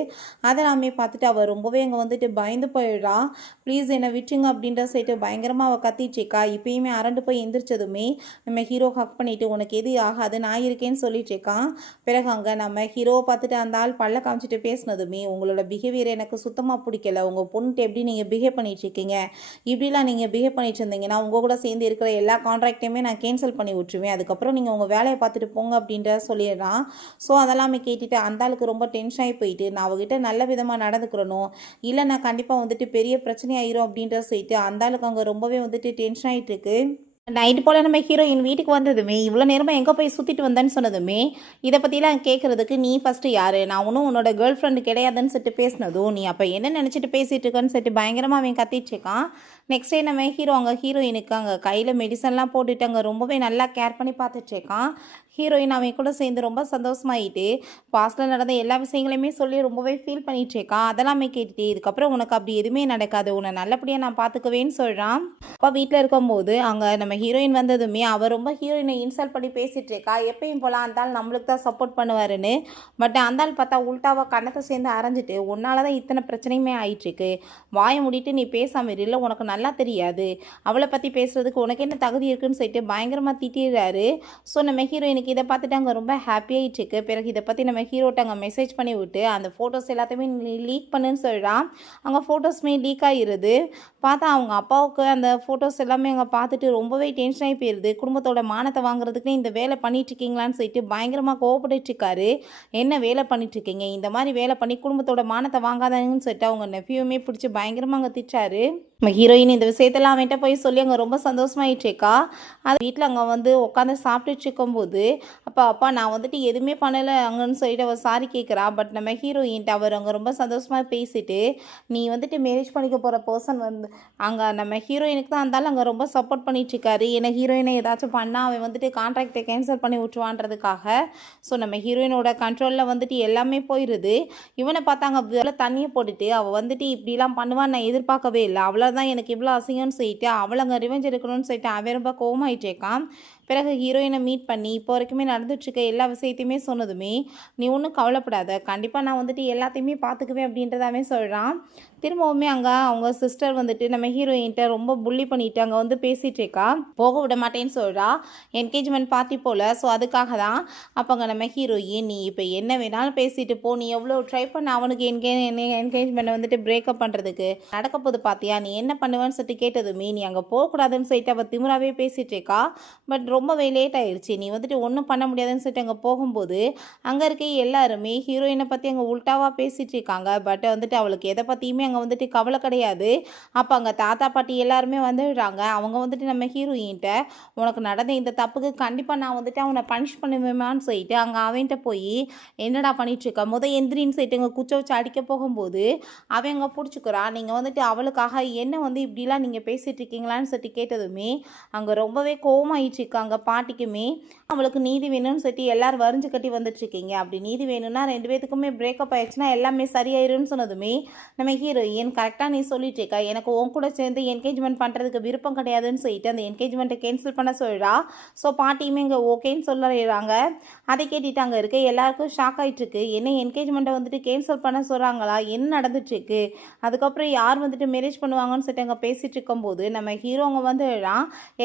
அதெல்லாமே பார்த்துட்டு அவள் ரொம்பவே அங்கே வந்துட்டு பயந்து போயிடுறா. ப்ளீஸ் என்னை விட்டுங்க அப்படின்ற சைட்டு பயங்கரமாக அவள் கத்திட்டுருக்கா. இப்போயுமே அரண்டு போய் எந்திரிச்சதுமே நம்ம ஹீரோ ஹக் பண்ணிவிட்டு உனக்கு எது ஆகாது நான் இருக்கேன்னு சொல்லிட்டுருக்கான். பிறகு அங்கே நம்ம ஹீரோவை பார்த்துட்டு அந்த ஆள் பல்ல காமிச்சிட்டு பேசினதுமே உங்களோட பிஹேவியர் எனக்கு சுத்தமாக பிடிக்கல, உங்கள் பொண்ணுட்டு எப்படி நீங்கள் பிஹேவ் பண்ணிகிட்ருக்கீங்க, இப்படிலாம் நீங்கள் பிஹேவ் பண்ணிட்டு இருந்தீங்கன்னா உங்கள் கூட சேர்ந்து இருக்கிற எல்லா கான்ட்ராக்டையுமே நான் கேன்சல் பண்ணி விட்டுருவேன், அதுக்கப்புறம் நீங்கள் உங்கள் வேலையை பார்த்துட்டு போங்க அப்படின்ற சொல்லிடுறான். ஸோ அதெல்லாமே கேட்டுட்டு அந்த ஆளுக்கு ரொம்ப டென்ஷன் ஆகி போயிட்டு நான் அவகிட்ட நல்ல விதமாக நடந்துக்கிறணும், இல்லை நான் கண்டிப்பாக வந்துட்டு பெரிய பிரச்சனை ஆயிரும் அப்படின்ற சொல்லிட்டு அந்த ஆளுக்கு அங்கே ரொம்பவே வந்துட்டு டென்ஷன் ஆகிட்டு இருக்கு. நைட்டு போல் நம்ம ஹீரோயின் வீட்டுக்கு வந்ததுமே இவ்வளோ நேரமாக எங்கே போய் சுற்றிட்டு வந்தேன்னு சொன்னதுமே இதை பற்றிலாம் கேட்குறதுக்கு நீ ஃபஸ்ட்டு யார், நான் ஒன்றும் உன்னோட கேர்ள் ஃப்ரெண்டு கிடையாதுன்னு சொல்லிட்டு பேசினதும் நீ அப்போ என்ன நினச்சிட்டு பேசிகிட்டு இருக்கேன்னு சொல்லிட்டு பயங்கரமாக அவன் கத்திட்டுருக்கான். நெக்ஸ்ட் டே நம்ம ஹீரோ அங்கே ஹீரோயினுக்கு அங்கே கையில் மெடிசன்லாம் போட்டுட்டு அங்கே ரொம்பவே நல்லா கேர் பண்ணி பார்த்துட்ருக்கான். ஹீரோயின் அவன் கூட சேர்ந்து ரொம்ப சந்தோஷமாயிட்டு பாஸ்டில் நடந்த எல்லா விஷயங்களையுமே சொல்லி ரொம்பவே ஃபீல் பண்ணிகிட்ருக்கான். அதெல்லாமே கேட்டுட்டு இதுக்கப்புறம் உனக்கு அப்படி எதுவுமே நடக்காது, உன்னை நல்லபடியாக நான் பார்த்துக்குவேன்னு சொல்கிறான். அப்போ வீட்டில் இருக்கும்போது அங்கே நம்ம ஹீரோயின் வந்ததுமே அவள் ரொம்ப ஹீரோயினை இன்சல்ட் பண்ணி பேசிகிட்டு இருக்கா. எப்பயும் போல அந்த ஆள் நம்மளுக்கு தான் சப்போர்ட் பண்ணுவாருன்னு. பட் அந்த ஆள் பார்த்தா உள்டாவாக கண்ணத்தை சேர்ந்து அரைஞ்சிட்டு உன்னால தான் இத்தனை பிரச்சனையுமே ஆயிட்டுருக்கு, வாயை மூடிட்டு நீ பேசாமல் இல்லை, உனக்கு நல்லா தெரியாது, அவளை பற்றி பேசுகிறதுக்கு உனக்கு என்ன தகுதி இருக்குன்னு சொல்லிட்டு பயங்கரமாக திட்டிடுறாரு. ஸோ நம்ம ஹீரோயினுக்கு இதை பார்த்துட்டு அங்கே ரொம்ப ஹாப்பியாகிட்டுருக்கு. பிறகு இதை பற்றி நம்ம ஹீரோட்ட அங்கே மெசேஜ் பண்ணி விட்டு அந்த ஃபோட்டோஸ் எல்லாத்தையுமே லீக் பண்ணுன்னு சொல்கிறான். அங்கே ஃபோட்டோஸுமே லீக் ஆகிடுது. பார்த்தா அவங்க அப்பாவுக்கு அந்த ஃபோட்டோஸ் எல்லாமே அங்கே பார்த்துட்டு ரொம்பவே டென்ஷன் ஆகி போயிடுது. குடும்பத்தோட மானத்தை வாங்குறதுக்கு இந்த வேலை பண்ணிட்டுருக்கீங்களான்னு சொல்லிட்டு பயங்கரமாக கோவப்பட்டுருக்காரு. என்ன வேலை பண்ணிட்டுருக்கீங்க, இந்த மாதிரி வேலை பண்ணி குடும்பத்தோட மானத்தை வாங்காதாங்கன்னு சொல்லிட்டு அவங்க நெஃப்யூமே பிடிச்சி பயங்கரமாக அங்கே திட்டாரு. நம்ம ஹீரோயின் இந்த விஷயத்தெல்லாம் அவன்கிட்ட போய் சொல்லி அங்கே ரொம்ப சந்தோஷமாயிட்டுருக்கா. அது வீட்டில் அங்கே வந்து உட்காந்து சாப்பிட்டுட்டு இருக்கும்போது அப்பா நான் வந்துட்டு எதுவுமே பண்ணலை அங்கன்னு சொல்லிட்டு அவள் சாரி கேட்குறா. பட் நம்ம ஹீரோயின்ட்டு அவர் அங்கே ரொம்ப சந்தோஷமாக பேசிட்டு நீ வந்துட்டு மேரேஜ் பண்ணிக்க போகிற பர்சன் வந்து அங்கே நம்ம ஹீரோயினுக்கு தான் இருந்தாலும் அங்கே ரொம்ப சப்போர்ட் பண்ணிகிட்ருக்காரு. ஏன்னா ஹீரோயினை ஏதாச்சும் பண்ணால் அவன் வந்துட்டு கான்ட்ராக்டை கேன்சல் பண்ணி விட்டுருவான்றதுக்காக. ஸோ நம்ம ஹீரோயினோட கண்ட்ரோலில் வந்துட்டு எல்லாமே போயிடுது. இவனை பார்த்தாங்க வேலை தண்ணியை போட்டுட்டு அவள் வந்துட்டு இப்படிலாம் பண்ணுவான்னு நான் எதிர்பார்க்கவே இல்லை, அவ்வளோதான் எனக்கு இவ்வளோ அசிங்கம்னு சொல்லிட்டு அவளை அங்கே ரிவெஞ்ச் எடுக்கணும்னு சொல்லிட்டு அவன் ரொம்ப கோவமாயிட்டேக்கான். பிறகு ஹீரோயினை மீட் பண்ணி இப்போ வரைக்குமே நடந்துட்டுருக்க எல்லா விஷயத்தையுமே சொன்னதுமே நீ ஒன்றும் கவலைப்படாத, கண்டிப்பாக நான் வந்துட்டு எல்லாத்தையுமே பார்த்துக்குவேன் அப்படின்றதாவே சொல்கிறான். திரும்பவுமே அங்கே அவங்க சிஸ்டர் வந்துட்டு நம்ம ஹீரோயின்ட்ட ரொம்ப புள்ளி பண்ணிட்டு அங்கே வந்து பேசிகிட்டு இருக்கா. போக விட மாட்டேன்னு சொல்கிறா. என்கேஜ்மெண்ட் பார்ட்டி போல். ஸோ அதுக்காக தான் அப்போ அங்கே நம்ம ஹீரோயின் நீ இப்போ என்ன வேணாலும் பேசிட்டு போ, நீ எவ்வளோ ட்ரை பண்ண அவனுக்கு என்கேஜ்மெண்ட்டை வந்துட்டு பிரேக்கப் பண்ணுறதுக்கு நடக்க போது பார்த்தியா, நீ என்ன பண்ணுவேன்னு சொல்லிட்டு கேட்டதுமே நீ அங்கே போகக்கூடாதுன்னு சொல்லிட்டு அவள் திமுறாவே பேசிகிட்டு இருக்கா. பட் ரொம்பவே லேட் ஆயிடுச்சு, நீ வந்துட்டு ஒன்றும் பண்ண முடியாதுன்னு சொல்லிட்டு அங்கே போகும்போது அங்கே இருக்க எல்லாருமே ஹீரோயினை பற்றி அங்கே உல்ட்டாவாக பேசிகிட்டு இருக்காங்க. பட் வந்துட்டு அவளுக்கு எதை பற்றியுமே அங்கே வந்துட்டு கவலை கிடையாது. அப்போ அங்கே தாத்தா பாட்டி எல்லாருமே வந்துடுறாங்க. அவங்க வந்துட்டு நம்ம ஹீரோயின்கிட்ட உனக்கு நடந்த இந்த தப்புக்கு கண்டிப்பாக நான் வந்துட்டு அவனை பனிஷ் பண்ணுவேமான்னு சொல்லிட்டு அங்கே அவன்கிட்ட போய் என்னடா பண்ணிகிட்ருக்க எந்திரின்னு சொல்லிட்டு அங்கே குச்ச வச்சு அடிக்க போகும்போது அவன் அங்கே பிடிச்சிக்கிறான். நீங்கள் வந்துட்டு அவளுக்காக என்ன வந்து இப்படிலாம் நீங்கள் பேசிகிட்டு இருக்கீங்களான்னு சொல்லிட்டு கேட்டதுமே அங்கே ரொம்பவே கோவமாயிட்டு இருக்காங்க பாட்டிக்குமே. அவளுக்கு நீதி வேணும்னு சொல்லிட்டு எல்லாரும் வரிஞ்சு கட்டி வந்துட்டுருக்கீங்க, அப்படி நீதி வேணும்னா 2 பேத்துக்குமே பிரேக்கப் ஆயிடுச்சுன்னா எல்லாமே சரியாயிரும்னு சொன்னதுமே நம்ம ஹீரோயின் கரெக்டாக நீ சொல்லிட்டு இருக்கா, எனக்கு உன் கூட சேர்ந்து என்கேஜ்மெண்ட் பண்ணுறதுக்கு விருப்பம் கிடையாதுன்னு சொல்லிட்டு அந்த என்கேஜ்மெண்ட்டை கேன்சல் பண்ண சொல்கிறா. ஸோ பாட்டியுமே இங்கே ஓகேன்னு சொல்லிடுறாங்க. அதை கேட்டுட்டு அங்கே இருக்க எல்லாருக்கும் ஷாக் ஆகிட்டுருக்கு. என்ன என்கேஜ்மெண்ட்டை வந்துட்டு கேன்சல் பண்ண சொல்கிறாங்களா, என்ன நடந்துட்டுருக்கு, அதுக்கப்புறம் யார் வந்துட்டு மேரேஜ் பண்ணுவாங்கன்னு சொல்லிட்டு அங்கே பேசிகிட்டு இருக்கும்போது நம்ம ஹீரோங்க வந்து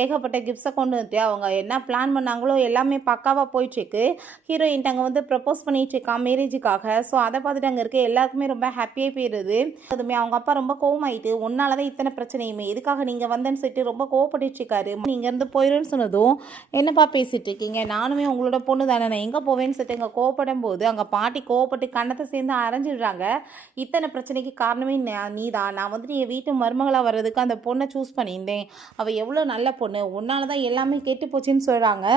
ஏகப்பட்ட கிஃப்ட்ஸை கொண்டு வந்துட்டு அவங்க என்ன பிளான் பண்ணாங்களோ எல்லாமே பக்காவாக போயிட்டுருக்கு. ஹீரோயின் அங்கே வந்து ப்ரப்போஸ் பண்ணிட்டு இருக்கான் மேரேஜுக்காக. ஸோ அதை பார்த்துட்டு அங்கே இருக்க எல்லாருக்குமே ரொம்ப ஹாப்பியாக போயிடுது. அதுமே அவங்க அப்பா ரொம்ப கோவமாயிட்டு உன்னால தான் இத்தனை பிரச்சனையுமே, எதுக்காக நீங்கள் வந்தேன்னு சொல்லிட்டு ரொம்ப கோவப்பட்டு இருக்காரு. நீங்கள் இருந்து போயிடுன்னு சொன்னதும் என்னப்பா பேசிட்டு இருக்கீங்க, நானுமே உங்களோட பொண்ணு தானே, நான் எங்கே போவேன்னு சொல்லிட்டு அங்கே கோவப்படும் போது அங்கே பாட்டி கோவப்பட்டு கண்ணத்தை சேர்ந்து அரைஞ்சிடுறாங்க. இத்தனை பிரச்சனைக்கு காரணமே நீ தான், நான் வந்துட்டு என் வீட்டு மருமகளாக வர்றதுக்கு அந்த பொண்ணை சூஸ் பண்ணியிருந்தேன், அவள் எவ்வளோ நல்ல பொண்ணு, உன்னால தான் எல்லாமே கெட்டு போச்சுன்னு சொல்கிறாங்க.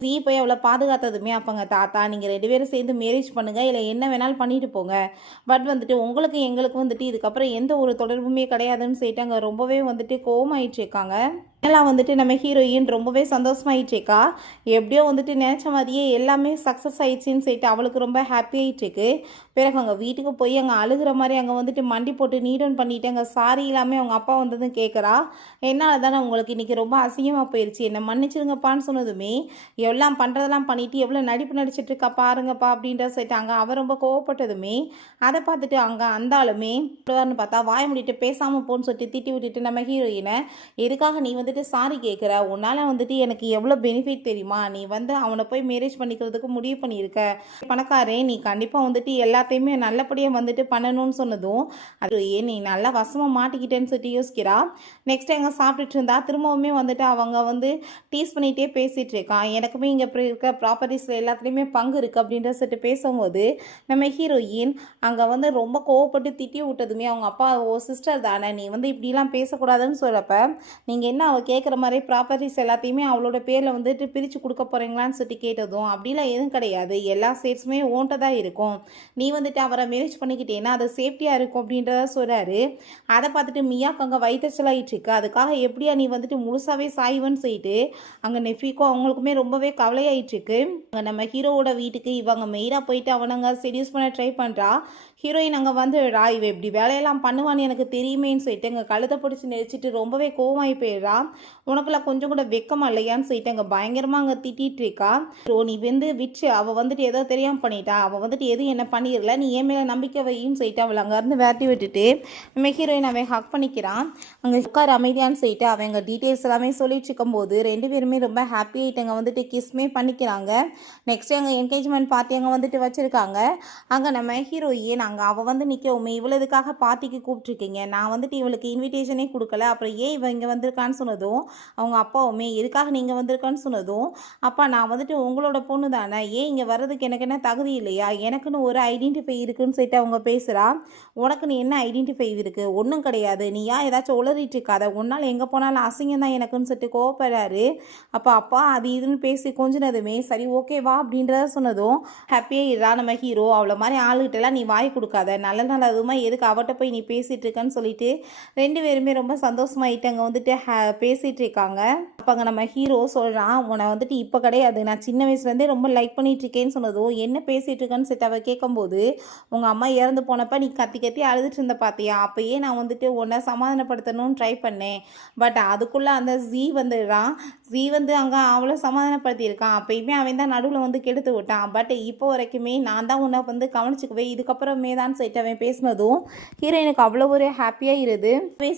நீ போய் அவளை பாதுகாத்ததுமே அப்போங்க தாத்தா நீங்கள் 2 பேரும் சேர்ந்து மேரேஜ் பண்ணுங்கள், இல்லை என்ன வேணாலும் பண்ணிட்டு போங்க, பட் வந்துட்டு உங்களுக்கு எங்களுக்கு வந்துட்டு இதுக்கப்புறம் எந்த ஒரு தொடர்புமே கிடையாதுன்னு சொல்லிட்டு அங்கே ரொம்பவே வந்துட்டு கோவமாயிட்டு இருக்காங்க. எல்லாம் வந்துட்டு நம்ம ஹீரோயின் ரொம்பவே சந்தோஷமாயிட்டுருக்கா. எப்படியோ வந்துட்டு நினச்ச மாதிரியே எல்லாமே சக்ஸஸ் ஆயிடுச்சின்னு சொல்லிட்டு அவளுக்கு ரொம்ப ஹாப்பி ஆகிட்டுருக்கு. பிறகு அங்கே வீட்டுக்கு போய் அங்கே அழுகிற மாதிரி அங்கே வந்துட்டு மண்டி போட்டு நீடன் பண்ணிவிட்டு அங்கே சாரி இல்லாமல் அவங்க அப்பா வந்ததும் கேட்குறா. என்னால் தானே உங்களுக்கு இன்றைக்கி ரொம்ப அசிங்கமாக போயிடுச்சு, என்னை மன்னிச்சிருங்கப்பான்னு சொன்னதுமே எல்லாம் பண்ணுறதெல்லாம் பண்ணிவிட்டு எவ்வளோ நடிப்பு நடிச்சிட்ருக்கா பாருங்கப்பா அப்படின்ற சொல்லிட்டாங்க. அவள் ரொம்ப கோவப்பட்டதுமே அதை பார்த்துட்டு அங்கே அந்த ஆளுமே பார்த்தா வாய முடிட்டு பேசாமல் போன்னு சொல்லிட்டு திட்டி விட்டுட்டு நம்ம ஹீரோயினை எதுக்காக நீ வந்துட்டு சாரி கேட்குற, உன்னால் வந்துட்டு எனக்கு எவ்வளோ பெனிஃபிட் தெரியுமா, நீ வந்து அவனை போய் மேரேஜ் பண்ணிக்கிறதுக்கு முடிவு பண்ணியிருக்க, பணக்காரே நீ கண்டிப்பாக வந்துட்டு எல்லாத்தையுமே நல்லபடியாக வந்துட்டு பண்ணணும்னு சொன்னதும் அது ஏன் நீ நல்லா வசமாக மாட்டிக்கிட்டேன்னு சொல்லிட்டு யோசிக்கிறா. நெக்ஸ்ட் எங்கே சாப்பிட்டுட்டு இருந்தா திரும்பவுமே வந்துட்டு அவங்க வந்து டீஸ் பண்ணிகிட்டே பேசிகிட்டு இருக்கான். எனக்குமே இங்கே இருக்க ப்ராப்பர்ட்டிஸில் எல்லாத்துலேயுமே பங்கு இருக்குது அப்படின்ற சொல்லிட்டு பேசும்போது நம்ம ஹீரோயின் அங்கே வந்து ரொம்ப கோவப்பட்டு திட்டி விட்டதுமே அவங்க அப்பா ஓ சிஸ்டர் தானே, நீ வந்து இப்படிலாம் பேசக்கூடாதுன்னு சொல்லப்ப நீங்கள் என்ன அவள் கேட்குற மாதிரி ப்ராப்பர்ட்டிஸ் எல்லாத்தையுமே அவளோட பேரில் வந்துட்டு பிரித்து கொடுக்க போகிறீங்களான்னு சொல்லிட்டு கேட்டதும் அப்படிலாம் எதுவும் கிடையாது, எல்லா ஸ்டேட்ஸுமே ஓன்ட்ட தான் இருக்கும், நீ வந்துட்டு அவரை மேரேஜ் பண்ணிக்கிட்டேன்னா அது சேஃப்டியாக இருக்கும் அப்படின்றத சொல்கிறாரு. அதை பார்த்துட்டு மியாக்கு அங்கே வயிற்றுச்சலாயிட்டுருக்கு. அதுக்காக எப்படியா நீ வந்துட்டு முழுசாகவே சாய்வன்னு சொல்லிட்டு அங்கே நெஃபிக்கும் அவங்களுக்குமே ரொம்பவே கவலையாயிட்டுருக்கு. அங்கே நம்ம ஹீரோவோட வீட்டுக்கு இவங்க மெயினாக போயிட்டு அவனங்க செடியூஸ் பண்ண ட்ரை பண்ணுறா. ஹீரோயின் அங்கே வந்துடுறா. இவ இப்படி வேலையெல்லாம் பண்ணுவான்னு எனக்கு தெரியுமேன்னு சொல்லிட்டு அங்கே கழுத்தை பிடிச்சி நெரிச்சிட்டு ரொம்பவே கோவமாகி போயிடுறா. உனக்குலாம் கொஞ்சம் கூட வெக்கமா இல்லையான்னு சொல்லிட்டு அங்கே பயங்கரமாக அங்கே திட்டிகிட்டு இருக்கா. நீ வந்து விச்சு அவள் வந்துட்டு ஏதோ தெரியாமல் பண்ணிட்டா, அவள் வந்துட்டு எதுவும் என்ன பண்ணிடல, நீ ஏன் மேலே நம்பிக்கை வையின்னு சொல்லிட்டு அவளை அங்கேருந்து விரட்டி விட்டுட்டு நம்ம ஹீரோயின் அவன் ஹக் பண்ணிக்கிறான். அங்கே உட்கார் அமைதியான்னு சொல்லிட்டு அவங்க டீட்டெயில்ஸ் எல்லாமே சொல்லிட்டு இருக்கும்போது 2 பேருமே ரொம்ப ஹாப்பி ஆகிட்டு அங்கே வந்துட்டு கிஸ்மே பண்ணிக்கிறாங்க. நெக்ஸ்ட் அங்கே என்கேஜ்மெண்ட் பார்ட்டி அங்கே வந்துட்டு வச்சுருக்காங்க. அங்கே நம்ம ஹீரோயின் அங்கே அவள் வந்து நிற்கவுமே இவ்வளோ இதுக்காக பார்ட்டிக்கு கூப்பிட்ருக்கீங்க, நான் வந்துட்டு இவளுக்கு இன்விடேஷனே கொடுக்கல, அப்புறம் ஏன் இவன் இங்கே வந்திருக்கான்னு சொன்னதும் அவங்க அப்பாவுமே எதுக்காக நீங்கள் வந்திருக்கான்னு சொன்னதும் அப்பா நான் வந்துட்டு உங்களோட பொண்ணு தானே, ஏன் இங்கே வர்றதுக்கு எனக்கு என்ன தகுதி இல்லையா, எனக்குன்னு ஒரு ஐடென்டிஃபை இருக்குன்னு சொல்லிட்டு அவங்க பேசுகிறா. உனக்குன்னு என்ன ஐடென்டிஃபை இருக்குது, ஒன்றும் கிடையாது, நீ ஏன் ஏதாச்சும் உளறிட்டு இருக்காத, ஒன்றால் எங்கே போனாலும் அசிங்கம் தான் எனக்குன்னு சொல்லிட்டு கோவப்படுறாரு. அப்பா அது இதுன்னு பேசி கொஞ்சினதுமே சரி ஓகேவா அப்படின்றத சொன்னதும் ஹாப்பியாக இருறா நம்ம ஹீரோ. அவ்வளோ மாதிரி ஆளுகிட்டலாம் நீ வாய் கொடுக்காத, நல்லதுமா எதுக்கு அவட்ட போய் நீ பேசிகிட்டு இருக்கன்னு சொல்லிட்டு 2 பேருமே ரொம்ப சந்தோஷமாயிட்டு அங்கே வந்துட்டு பேசிகிட்டு இருக்காங்க. அப்போ அங்கே நம்ம ஹீரோ சொல்கிறான், உன்னை வந்துட்டு இப்போ கிடையாது, நான் சின்ன வயசுலேருந்தே ரொம்ப லைக் பண்ணிட்டு இருக்கேன்னு சொன்னதும் என்ன பேசிகிட்டு இருக்கேன்னு சொல்லிட்டு அவள் கேட்கும்போது உங்கள் அம்மா இறந்து போனப்போ நீ கத்தி கத்தி அழுதுட்டு இருந்த பார்த்தியா, அப்போயே நான் வந்துட்டு உன்னை சமாதானப்படுத்தணும்னு ட்ரை பண்ணேன், பட் அதுக்குள்ளே அந்த ஜீ வந்துடுறான். ஜீ வந்து அங்கே அவளை சமாதானப்படுத்தியிருக்கான், அப்போயுமே அவன் தான் நடுவில் வந்து கெடுத்து விட்டான், பட் இப்போ வரைக்குமே நான் தான் உன்னை வந்து கவனிச்சுக்குவேன், இதுக்கப்புறமே தான் சொல்லிட்டு அவன் பேசினதும் ஹீரோயினுக்கு அவ்வளோ ஒரு ஹாப்பியாக இருது,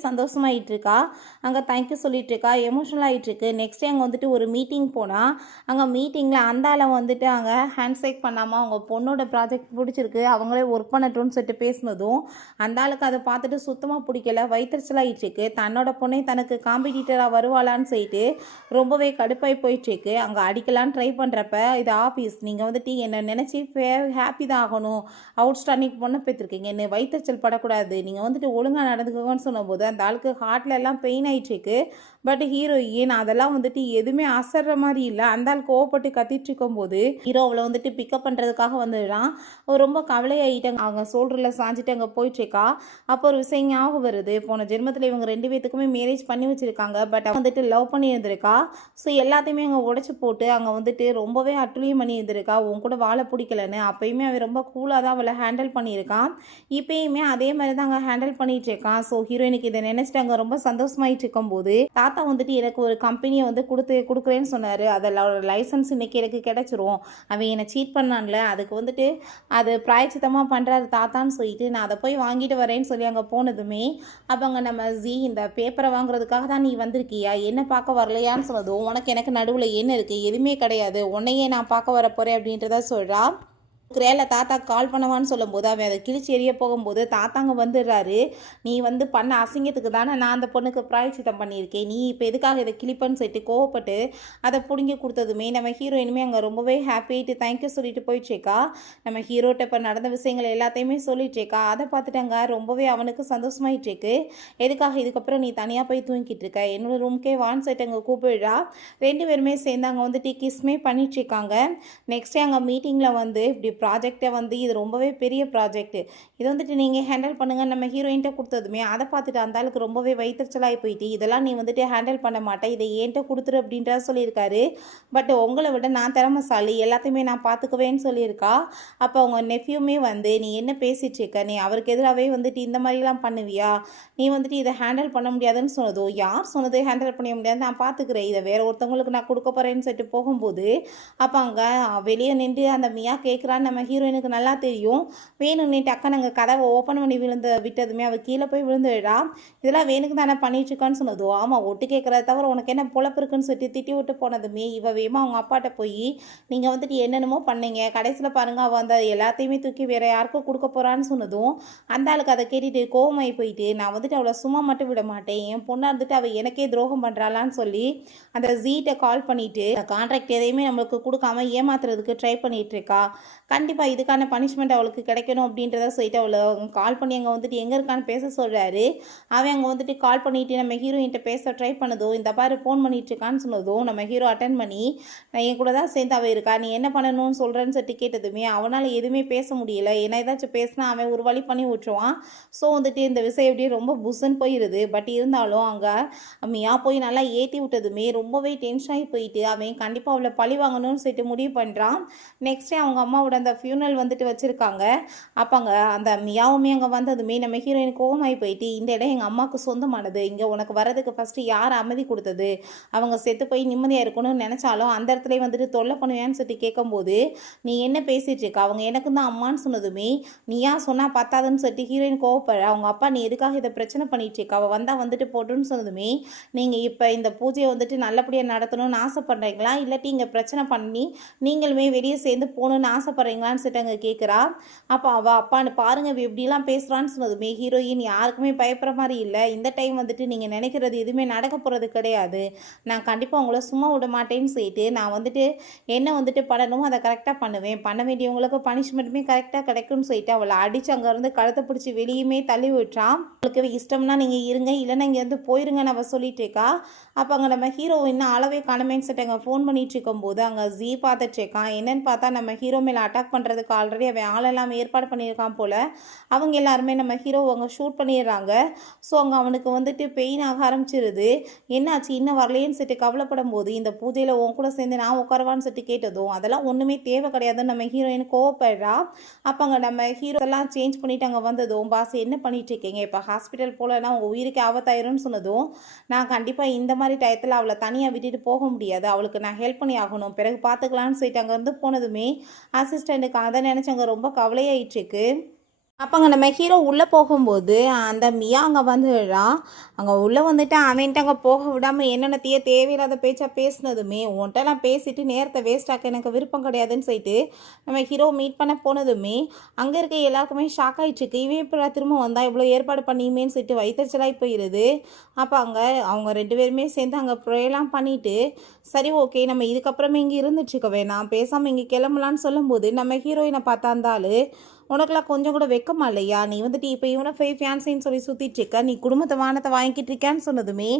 சந்தோஷமாயிட்டு இருக்கா. அங்கே தேங்க்யூ சொல்லிட்டு இருக்கா, எமோஷனல் ஆகிட்டு இருக்கா. இருக்கு. நெக்ஸ்ட் டே அங்கே வந்துட்டு ஒரு மீட்டிங் போனால் அங்கே மீட்டிங்கில் அந்த ஆளை வந்துட்டு அங்கே ஹேண்ட் ஷேக் பண்ணாமல் அவங்க பொண்ணோட ப்ராஜெக்ட் பிடிச்சிருக்கு அவங்களே ஒர்க் பண்ணட்டும்னு சொல்லிட்டு பேசினதும் அந்த ஆளுக்கு அதை பார்த்துட்டு சுத்தமாக பிடிக்கல, வயிற்றுச்சலாயிட்டுருக்கு. தன்னோட பொண்ணை தனக்கு காம்படிட்டராக வருவாளான்னு சொல்லிட்டு ரொம்பவே கடுப்பாகி போயிட்டுருக்கு. அங்கே அடிக்கலான்னு ட்ரை பண்ணுறப்ப இது ஆஃபீஸ், நீங்கள் வந்துட்டு என்னை நினச்சி ஹாப்பி தான் ஆகணும், அவுட்ஸ்டாண்டிங் பொண்ணை பெற்றிருக்கீங்க, என்ன வயிற்றுச்சல் படக்கூடாது, நீங்கள் வந்துட்டு ஒழுங்காக நடந்துக்கோங்கன்னு சொன்னபோது அந்த ஆளுக்கு ஹார்ட்ல எல்லாம் பெயின் ஆயிட்டுருக்கு. பட் ஹீரோயின் அதெல்லாம் வந்துட்டு எதுவுமே அசர்ற மாதிரி இல்லை. அந்த ஆள் கோவப்பட்டு கத்திட்டு இருக்கும்போது ஹீரோ அவளை வந்துட்டு பிக்கப் பண்ணுறதுக்காக வந்துடுறான். ரொம்ப கவலையாயிட்டாங்க, அவங்க சோல்டரில் சாஞ்சிட்டு அங்கே போயிட்டுருக்கா. அப்போ ஒரு விஷயம் ஞாபகம் வருது, போன ஜென்மத்தில் இவங்க 2 பேத்துக்குமே மேரேஜ் பண்ணி வச்சுருக்காங்க. பட் வந்துட்டு லவ் பண்ணி இருந்திருக்கா. ஸோ எல்லாத்தையுமே அங்கே உடச்சி போட்டு அங்கே வந்துட்டு ரொம்பவே அட்டுழியம் பண்ணி இருந்திருக்கா. உன் கூட வாழ பிடிக்கலன்னு. அப்பயுமே அவன் ரொம்ப கூலாக தான் அவளை ஹேண்டில் பண்ணியிருக்கான். இப்பயுமே அதே மாதிரி தான் அங்கே ஹேண்டில் பண்ணிட்டு இருக்கான். ஸோ ஹீரோயினுக்கு இதை நினச்சிட்டு அங்கே ரொம்ப சந்தோஷமாயிட்டு இருக்கும்போது தாத்தா வந்துட்டு எனக்கு ஒரு கம்பெனியை வந்து கொடுக்குறேன்னு சொன்னார். அதில் லைசன்ஸ் இன்னைக்கு எனக்கு கிடச்சிரும். அவன் என்னை சீட் பண்ணான்ல, அதுக்கு வந்துட்டு அது பிராயச்சித்தமாக பண்ணுறாரு தாத்தான்னு சொல்லிட்டு நான் அதை போய் வாங்கிட்டு வரேன்னு சொல்லி அங்கே போனதுமே அப்போ அங்கே நம்ம இந்த பேப்பரை வாங்குறதுக்காக தான் நீ வந்திருக்கியா, என்ன பார்க்க வரலையான்னு சொன்னதும் உனக்கு எனக்கு நடுவில் என்ன இருக்குது, எதுவுமே கிடையாது, உன்னையே நான் பார்க்க வர போகிறேன் அப்படின்றத சொல்கிறா. கிரேல தாத்தா கால் பண்ணவான்னு சொல்லும்போது அவன் அதை கிழிச்சி எறிய போகும்போது தாத்தாங்க வந்துடுறாரு. நீ வந்து பண்ண அசிங்கத்துக்கு தானே நான் அந்த பொண்ணுக்கு பிராயச்சித்தம் பண்ணியிருக்கேன், நீ இப்போ எதுக்காக இதை கிளிப்பன்னு சொல்லிட்டு கோவப்பட்டு அதை பிடுங்கி கொடுத்ததுமே நம்ம ஹீரோயினுமே அங்கே ரொம்பவே ஹாப்பியாகிட்டு தேங்க்யூ சொல்லிட்டு போயிட்டுருக்கா. நம்ம ஹீரோட்ட இப்போ நடந்த விஷயங்கள் எல்லாத்தையுமே சொல்லிட்டுருக்கா. அதை பார்த்துட்டாங்க ரொம்பவே அவனுக்கு சந்தோஷமாயிட்டுருக்கு. எதுக்காக இதுக்கப்புறம் நீ தனியாக போய் தூங்கிட்டு இருக்க, என்னோட ரூம்க்கே வான் சொல்லிட்டு அங்கே கூப்பிடுறா. 2 பேருமே சேர்ந்து அங்கே வந்துட்டு கிஸ்மே பண்ணிட்டுருக்காங்க. நெக்ஸ்ட் டே அங்கே மீட்டிங்கில் வந்து இப்படி ப்ராஜெக்டை வந்து இது ரொம்பவே பெரிய ப்ராஜெக்ட், இது வந்துட்டு நீங்கள் ஹேண்டில் பண்ணுங்கள் நம்ம ஹீரோயின்ட்ட கொடுத்ததுமே அதை பார்த்துட்டு அந்த ஆளுக்கு ரொம்பவே வயிற்றுச்சலாகி போயிட்டு இதெல்லாம் நீ வந்துட்டு ஹேண்டில் பண்ண மாட்டேன், இதை ஏன்ட்ட கொடுத்துரு அப்படின்றத சொல்லியிருக்காரு. பட் உங்களை விட நான் திறமைசாலி, எல்லாத்தையுமே நான் பார்த்துக்குவேன்னு சொல்லியிருக்கா. அப்போ அவங்க நெஃப்யூமே வந்து நீ என்ன பேசிகிட்டு இருக்க, நீ அவருக்கு எதிராகவே வந்துட்டு இந்த மாதிரிலாம் பண்ணுவியா, நீ வந்துட்டு இதை ஹேண்டில் பண்ண முடியாதுன்னு சொன்னதோ யார் சொன்னது ஹேண்டில் பண்ண முடியாது, நான் பார்த்துக்கிறேன், இதை வேறு ஒருத்தவங்களுக்கு நான் கொடுக்க போகிறேன்னு சொல்லிட்டு போகும்போது அப்போ அங்கே வெளியே நின்று அந்த மியா கேட்குறான்னு நம்ம ஹீரோயினுக்கு நல்லா தெரியும். வேணும்னே டக்கா நாங்கள் கதவை ஓப்பன் பண்ணி விட்டதுமே அவள் கீழே போய் விழுந்துடா. இதெல்லாம் வேணுக்கு தானே பண்ணிட்டுருக்கான்னு சொன்னதோ ஆமாம் ஒட்டு கேட்குறத தவிர உனக்கு என்ன பொழப்பு இருக்குன்னு சொல்லிட்டு திட்டி விட்டு போனதுமே இவ வேமா அவங்க அப்பாட்ட போய் நீங்கள் வந்துட்டு என்னென்னமோ பண்ணீங்க, கடைசியில் பாருங்கள் அவள் அந்த எல்லாத்தையுமே தூக்கி வேறு யாருக்கும் கொடுக்க போகிறான்னு சொன்னதும் அந்த ஆளுக்கு அதை கேட்டுட்டு கோவமாகி போயிட்டு நான் வந்துட்டு அவளை சும்மா மட்டும் விட மாட்டேன், என் பொண்ணாக இருந்துட்டு அவள் எனக்கே துரோகம் பண்ணுறாளான்னு சொல்லி அந்த ஜீட்டை கால் பண்ணிவிட்டு கான்ட்ராக்ட் எதையுமே நம்மளுக்கு கொடுக்காம ஏமாத்துறதுக்கு ட்ரை பண்ணிகிட்டு இருக்கா. கண்டிப்பாக இதுக்கான பனிஷ்மெண்ட் அவளுக்கு கிடைக்கணும் அப்படின்றத சொல்லிட்டு அவளை கால் பண்ணி அங்கே வந்துட்டு எங்கே இருக்கான்னு பேச சொல்கிறாரு. அவன் அங்கே வந்துட்டு கால் பண்ணிவிட்டு நம்ம ஹீரோயின்ட்ட பேச ட்ரை பண்ணதோ இந்த பாரு ஃபோன் பண்ணிட்டு இருக்கான்னு சொன்னதும் நம்ம ஹீரோ அட்டன் பண்ணி நான் என் கூட தான் சேர்ந்து அவள் இருக்கா, நீ என்ன பண்ணணும்னு சொல்கிறேன்னு சொல்லிட்டு கேட்டதுமே அவனால் எதுவுமே பேச முடியல. ஏன்னா ஏதாச்சும் பேசினா அவன் ஒரு வழி பண்ணி விட்டுருவான். ஸோ வந்துட்டு இந்த விஷயம் எப்படியே ரொம்ப புஸ்ன்னு போயிடுது. பட் இருந்தாலும் அங்கே மியா போய் நல்லா ஏற்றி விட்டதுமே ரொம்பவே டென்ஷன் ஆகி போயிட்டு அவன் கண்டிப்பாக அவளை பழி வாங்கணும்னு சொல்லிட்டு முடிவு பண்ணுறான். நெக்ஸ்டே அவங்க அம்மாவோட அந்த ஃபியூனல் வந்துட்டு வச்சுருக்காங்க. அப்போங்க அந்த மியாவுமே அங்கே வந்ததுமே நம்ம ஹீரோயின் கோவமாகி போயிட்டு இந்த இடம் எங்கள் அம்மாவுக்கு சொந்தமானது, இங்கே உனக்கு வரதுக்கு ஃபஸ்ட்டு யார் அமைதி கொடுத்தது, அவங்க செத்து போய் நிம்மதியாக இருக்கணும்னு நினச்சாலும் அந்த இடத்துல வந்துட்டு தொல்லை பண்ணுவேன்னு சொல்லிட்டு கேட்கும்போது நீ என்ன பேசிகிட்டு இருக்க, அவங்க எனக்கு தான் அம்மான்னு சொன்னதுமே நீ ஏன் சொன்னால் பத்தாதுன்னு சொல்லிட்டு ஹீரோயின் கோவப்படுற. அவங்க அப்பா நீ எதுக்காக இதை பிரச்சனை பண்ணிட்டு இருக்க, அவள் வந்தால் வந்துட்டு போட்டுன்னு சொன்னதுமே நீங்கள் இப்போ இந்த பூஜையை வந்துட்டு நல்லபடியாக நடத்தணும்னு ஆசைப்படுறீங்களா, இல்லாட்டி இங்கே பிரச்சனை பண்ணி நீங்களுமே வெளியே சேர்ந்து போகணுன்னு ஆசைப்படுறீங்களான்னு சொல்லிட்டு அங்கே கேட்குறா. அப்போ அவள் அப்பான்னு பாருங்கள் எப்படிலாம் பேசுகிறான்னு சொன்னதுமே ஹீரோயின் யாருக்குமே பயப்படுற மாதிரி இல்லை, இந்த டைம் வந்துட்டு நீங்கள் நினைக்கிறது எதுவுமே நடக்க போகிறது கிடையாது, நான் கண்டிப்பாக உங்களை சும்மா விட மாட்டேன்னு சொல்லிட்டு நான் வந்துட்டு என்ன வந்துட்டு பண்ணணுமோ அதை கரெக்டாக பண்ணுவேன், பண்ண வேண்டியவங்களுக்கு பனிஷ்மெண்ட்டுமே கரெக்டாக கிடைக்கும்னு சொல்லிட்டு அவளை அடித்து அங்கேருந்து கழுத்தை பிடிச்சி வெளியுமே தள்ளி விட்டுறான். உங்களுக்கு இஷ்டம்னா நீங்கள் இருங்க, இல்லைன்னா இங்கேருந்து போயிருங்கன்னு அவள் சொல்லிட்டு இருக்கா. அப்போ அங்கே நம்ம ஹீரோ இன்னும் அளவே காணமேன்னு சொல்லிட்டு அங்கே ஃபோன் பண்ணிட்டு இருக்கும்போது அங்கே ஜீ பார்த்துட்டு இருக்கான். என்னன்னு பார்த்தா நம்ம ஹீரோ மேலே அட்டாக் பண்ணுறதுக்கு ஆல்ரெடி அவன் ஆளெல்லாம் ஏற்பாடு பண்ணியிருக்கான் போல். அவங்க எல்லாருமே நம்ம ஹீரோ அங்கே ஷூட் பண்ணிடுறாங்க. ஸோ அங்கே அவனுக்கு வந்துட்டு பெயின் ஆக ஆரம்பிச்சிருது. என்னாச்சு இன்னும் வரலையேன்னு சொல்லிட்டு கவலைப்படும் போது இந்த பூஜையில் உன் கூட சேர்ந்து நான் உட்காருவான்னு சொல்லிட்டு கேட்டதும் அதெல்லாம் ஒன்றுமே தேவை கிடையாதுன்னு நம்ம ஹீரோயின் கோவப்படுறா. அப்போ அங்கே நம்ம ஹீரோ எல்லாம் சேஞ்ச் பண்ணிவிட்டு அங்கே வந்ததும் பாஸ் என்ன பண்ணிட்டு இருக்கீங்க, இப்போ ஹாஸ்பிட்டல் போகலன்னா உங்கள் உயிருக்கு ஆபத்தாயிரும்னு சொன்னதும் நான் கண்டிப்பாக இந்த மாதிரி டயத்தில் அவளை தனியாக விட்டுட்டு போக முடியாது, அவளுக்கு நான் ஹெல்ப் பண்ணி ஆகணும், பிறகு பார்த்துக்கலான்னு சொல்லிட்டு அங்கேருந்து போனதுமே அசிஸ்டண்ட்டுக்கு அதை நினச்சி அங்கே ரொம்ப கவலையாயிட்டுருக்கு. அப்போங்க நம்ம ஹீரோ உள்ளே போகும்போது அந்த மியா அங்கே வந்துடுறா. அங்கே உள்ளே வந்துட்டு அவன்கிட்ட அங்கே போக விடாமல் என்னென்னத்தையோ தேவையில்லாத பேச்சா பேசினதுமே, உன்கிட்ட நான் பேசிட்டு நேரத்தை வேஸ்ட் ஆக்க எனக்கு விருப்பம் கிடையாதுன்னு சொல்லிட்டு நம்ம ஹீரோ மீட் பண்ண போனதுமே அங்கே இருக்க எல்லாருக்குமே ஷாக் ஆகிடுச்சுக்கு. இவன் இப்போ திரும்ப வந்தா இவ்வளோ ஏற்பாடு பண்ணியுமேன்னு சொல்லிட்டு வயிற்றுச்சலாகி போயிடுது. அப்போ அங்கே அவங்க 2 பேருமே சேர்ந்து அங்கே ப்ரேலாம் பண்ணிவிட்டு சரி ஓகே நம்ம இதுக்கப்புறமே இங்கே இருந்துச்சுக்க வேணாம் பேசாமல் இங்கே கிளம்பலான்னு சொல்லும்போது நம்ம ஹீரோயினை பார்த்தா இருந்தாலும் உனக்கெல்லாம் கொஞ்சம் கூட வெக்கமா இல்லையா? நீ வந்துட்டு இப்போ இவனை ஃபியான்சின்னு சொல்லி சுற்றிட்டு இருக்க. நீ குடும்பத்தை வானத்தை வாங்கிட்டு இருக்கான்னு சொன்னதுமே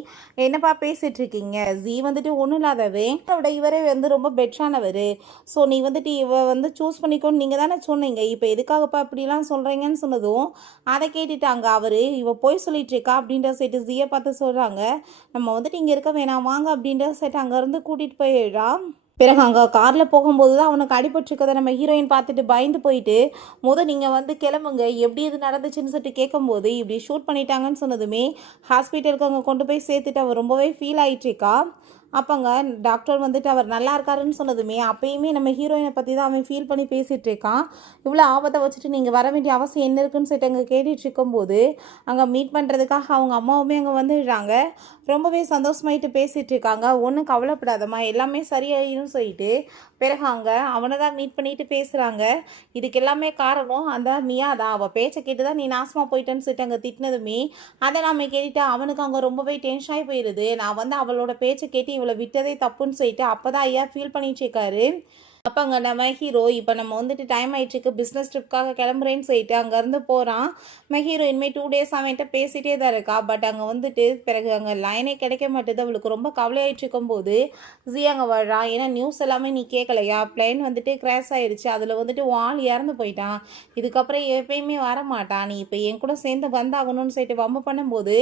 என்னப்பா பேசிட்டு இருக்கீங்க? ஜீ வந்துட்டு ஒன்றும் இல்லாதவே விட இவரே வந்து ரொம்ப பெட்டரானவர். ஸோ நீ வந்துட்டு இவ வந்து சூஸ் பண்ணிக்கோன்னு நீங்கள் தானே சொன்னீங்க. இப்போ எதுக்காகப்பா இப்படிலாம் சொல்கிறீங்கன்னு சொன்னதும் அதை கேட்டுட்டாங்க அவர். இவ போய் சொல்லிட்டு இருக்கா அப்படின்ற சைட்டு ஜீயை பார்த்து சொல்கிறாங்க. நம்ம வந்துட்டு இங்கே இருக்க வேணாம் வாங்க அப்படின்ற சைட்டு அங்கேருந்து கூட்டிகிட்டு போயிடுறா. பிறகு அங்கே காரில் போகும்போது தான் அவனுக்கு அடிபட்டுருக்கதை நம்ம ஹீரோயின் பார்த்துட்டு பயந்து போயிட்டு நீங்கள் வந்து கிளம்புங்க எப்படி இது நடந்துச்சுன்னு சொல்லிட்டு கேட்கும்போது இப்படி ஷூட் பண்ணிட்டாங்கன்னு சொன்னதுமே ஹாஸ்பிட்டலுக்கு அங்கே கொண்டு போய் சேர்த்துட்டு அவர் ரொம்பவே ஃபீல் ஆகிட்டுருக்கா. அப்போங்க டாக்டர் வந்துட்டு அவர் நல்லா இருக்காருன்னு சொன்னதுமே அப்பயுமே நம்ம ஹீரோயினை பற்றி தான் அவன் ஃபீல் பண்ணி பேசிகிட்டு இருக்கான். இவ்வளோ ஆபத்தை வச்சுட்டு நீங்கள் வர வேண்டிய அவசியம் என்ன இருக்குன்னு சொல்லிட்டு அங்கே கேட்டுட்டு இருக்கும்போது அங்கே மீட் பண்ணுறதுக்காக அவங்க அம்மாவுமே அங்கே வந்துடுறாங்க. ரொம்பவே சந்தோஷமாயிட்டு பேசிகிட்டு இருக்காங்க. ஒன்றும் கவலைப்படாதம்மா எல்லாமே சரியாயிடும் சொல்லிட்டு பிறகு அங்கே அவனை தான் மீட் பண்ணிட்டு பேசுகிறாங்க. இதுக்கு எல்லாமே காரணம் அந்த மியா தான். அவள் பேச்சை கேட்டு தான் நீ நாசமாக போயிட்டேன்னு சொல்லிட்டு அங்கே திட்டினதுமே அதை நாம கேட்டுட்டு அவனுக்கு அங்கே ரொம்பவே டென்ஷன் ஆகி போயிடுது. நான் வந்து அவளோட பேச்சை கேட்டு இவளை விட்டதே தப்புன்னு சொல்லிட்டு அப்போ தான் ஐயா ஃபீல் பண்ணிட்டு இருக்காரு. அப்போ அங்கே நம்ம ஹீரோ இப்போ நம்ம வந்துட்டு டைம் ஆகிடுச்சுக்கு பிஸ்னஸ் ட்ரிப்காக கிளம்புறேன்னு சொல்லிட்டு அங்கேருந்து போகிறான். நம்ம ஹீரோ இனிமேல் 2 டேஸ் அவன்கிட்ட பேசிகிட்டே தான் இருக்கா. பட் அங்கே வந்துட்டு பிறகு அங்கே லைனே கிடைக்க மாட்டேது. அவளுக்கு ரொம்ப கவலையாயிட்டு இருக்கும்போது ஜி அங்கே வர்றான். ஏன்னா நியூஸ் எல்லாமே நீ கேட்கலையா? பிளேன் வந்துட்டு கிராஷ் ஆகிடுச்சு. அதில் வந்துட்டு ஆள் இறந்து போயிட்டான். இதுக்கப்புறம் எப்பயுமே வரமாட்டான். நீ இப்போ என் கூட சேர்ந்து வந்தாகணும்னு சொல்லிட்டு வம்பு பண்ணும்போது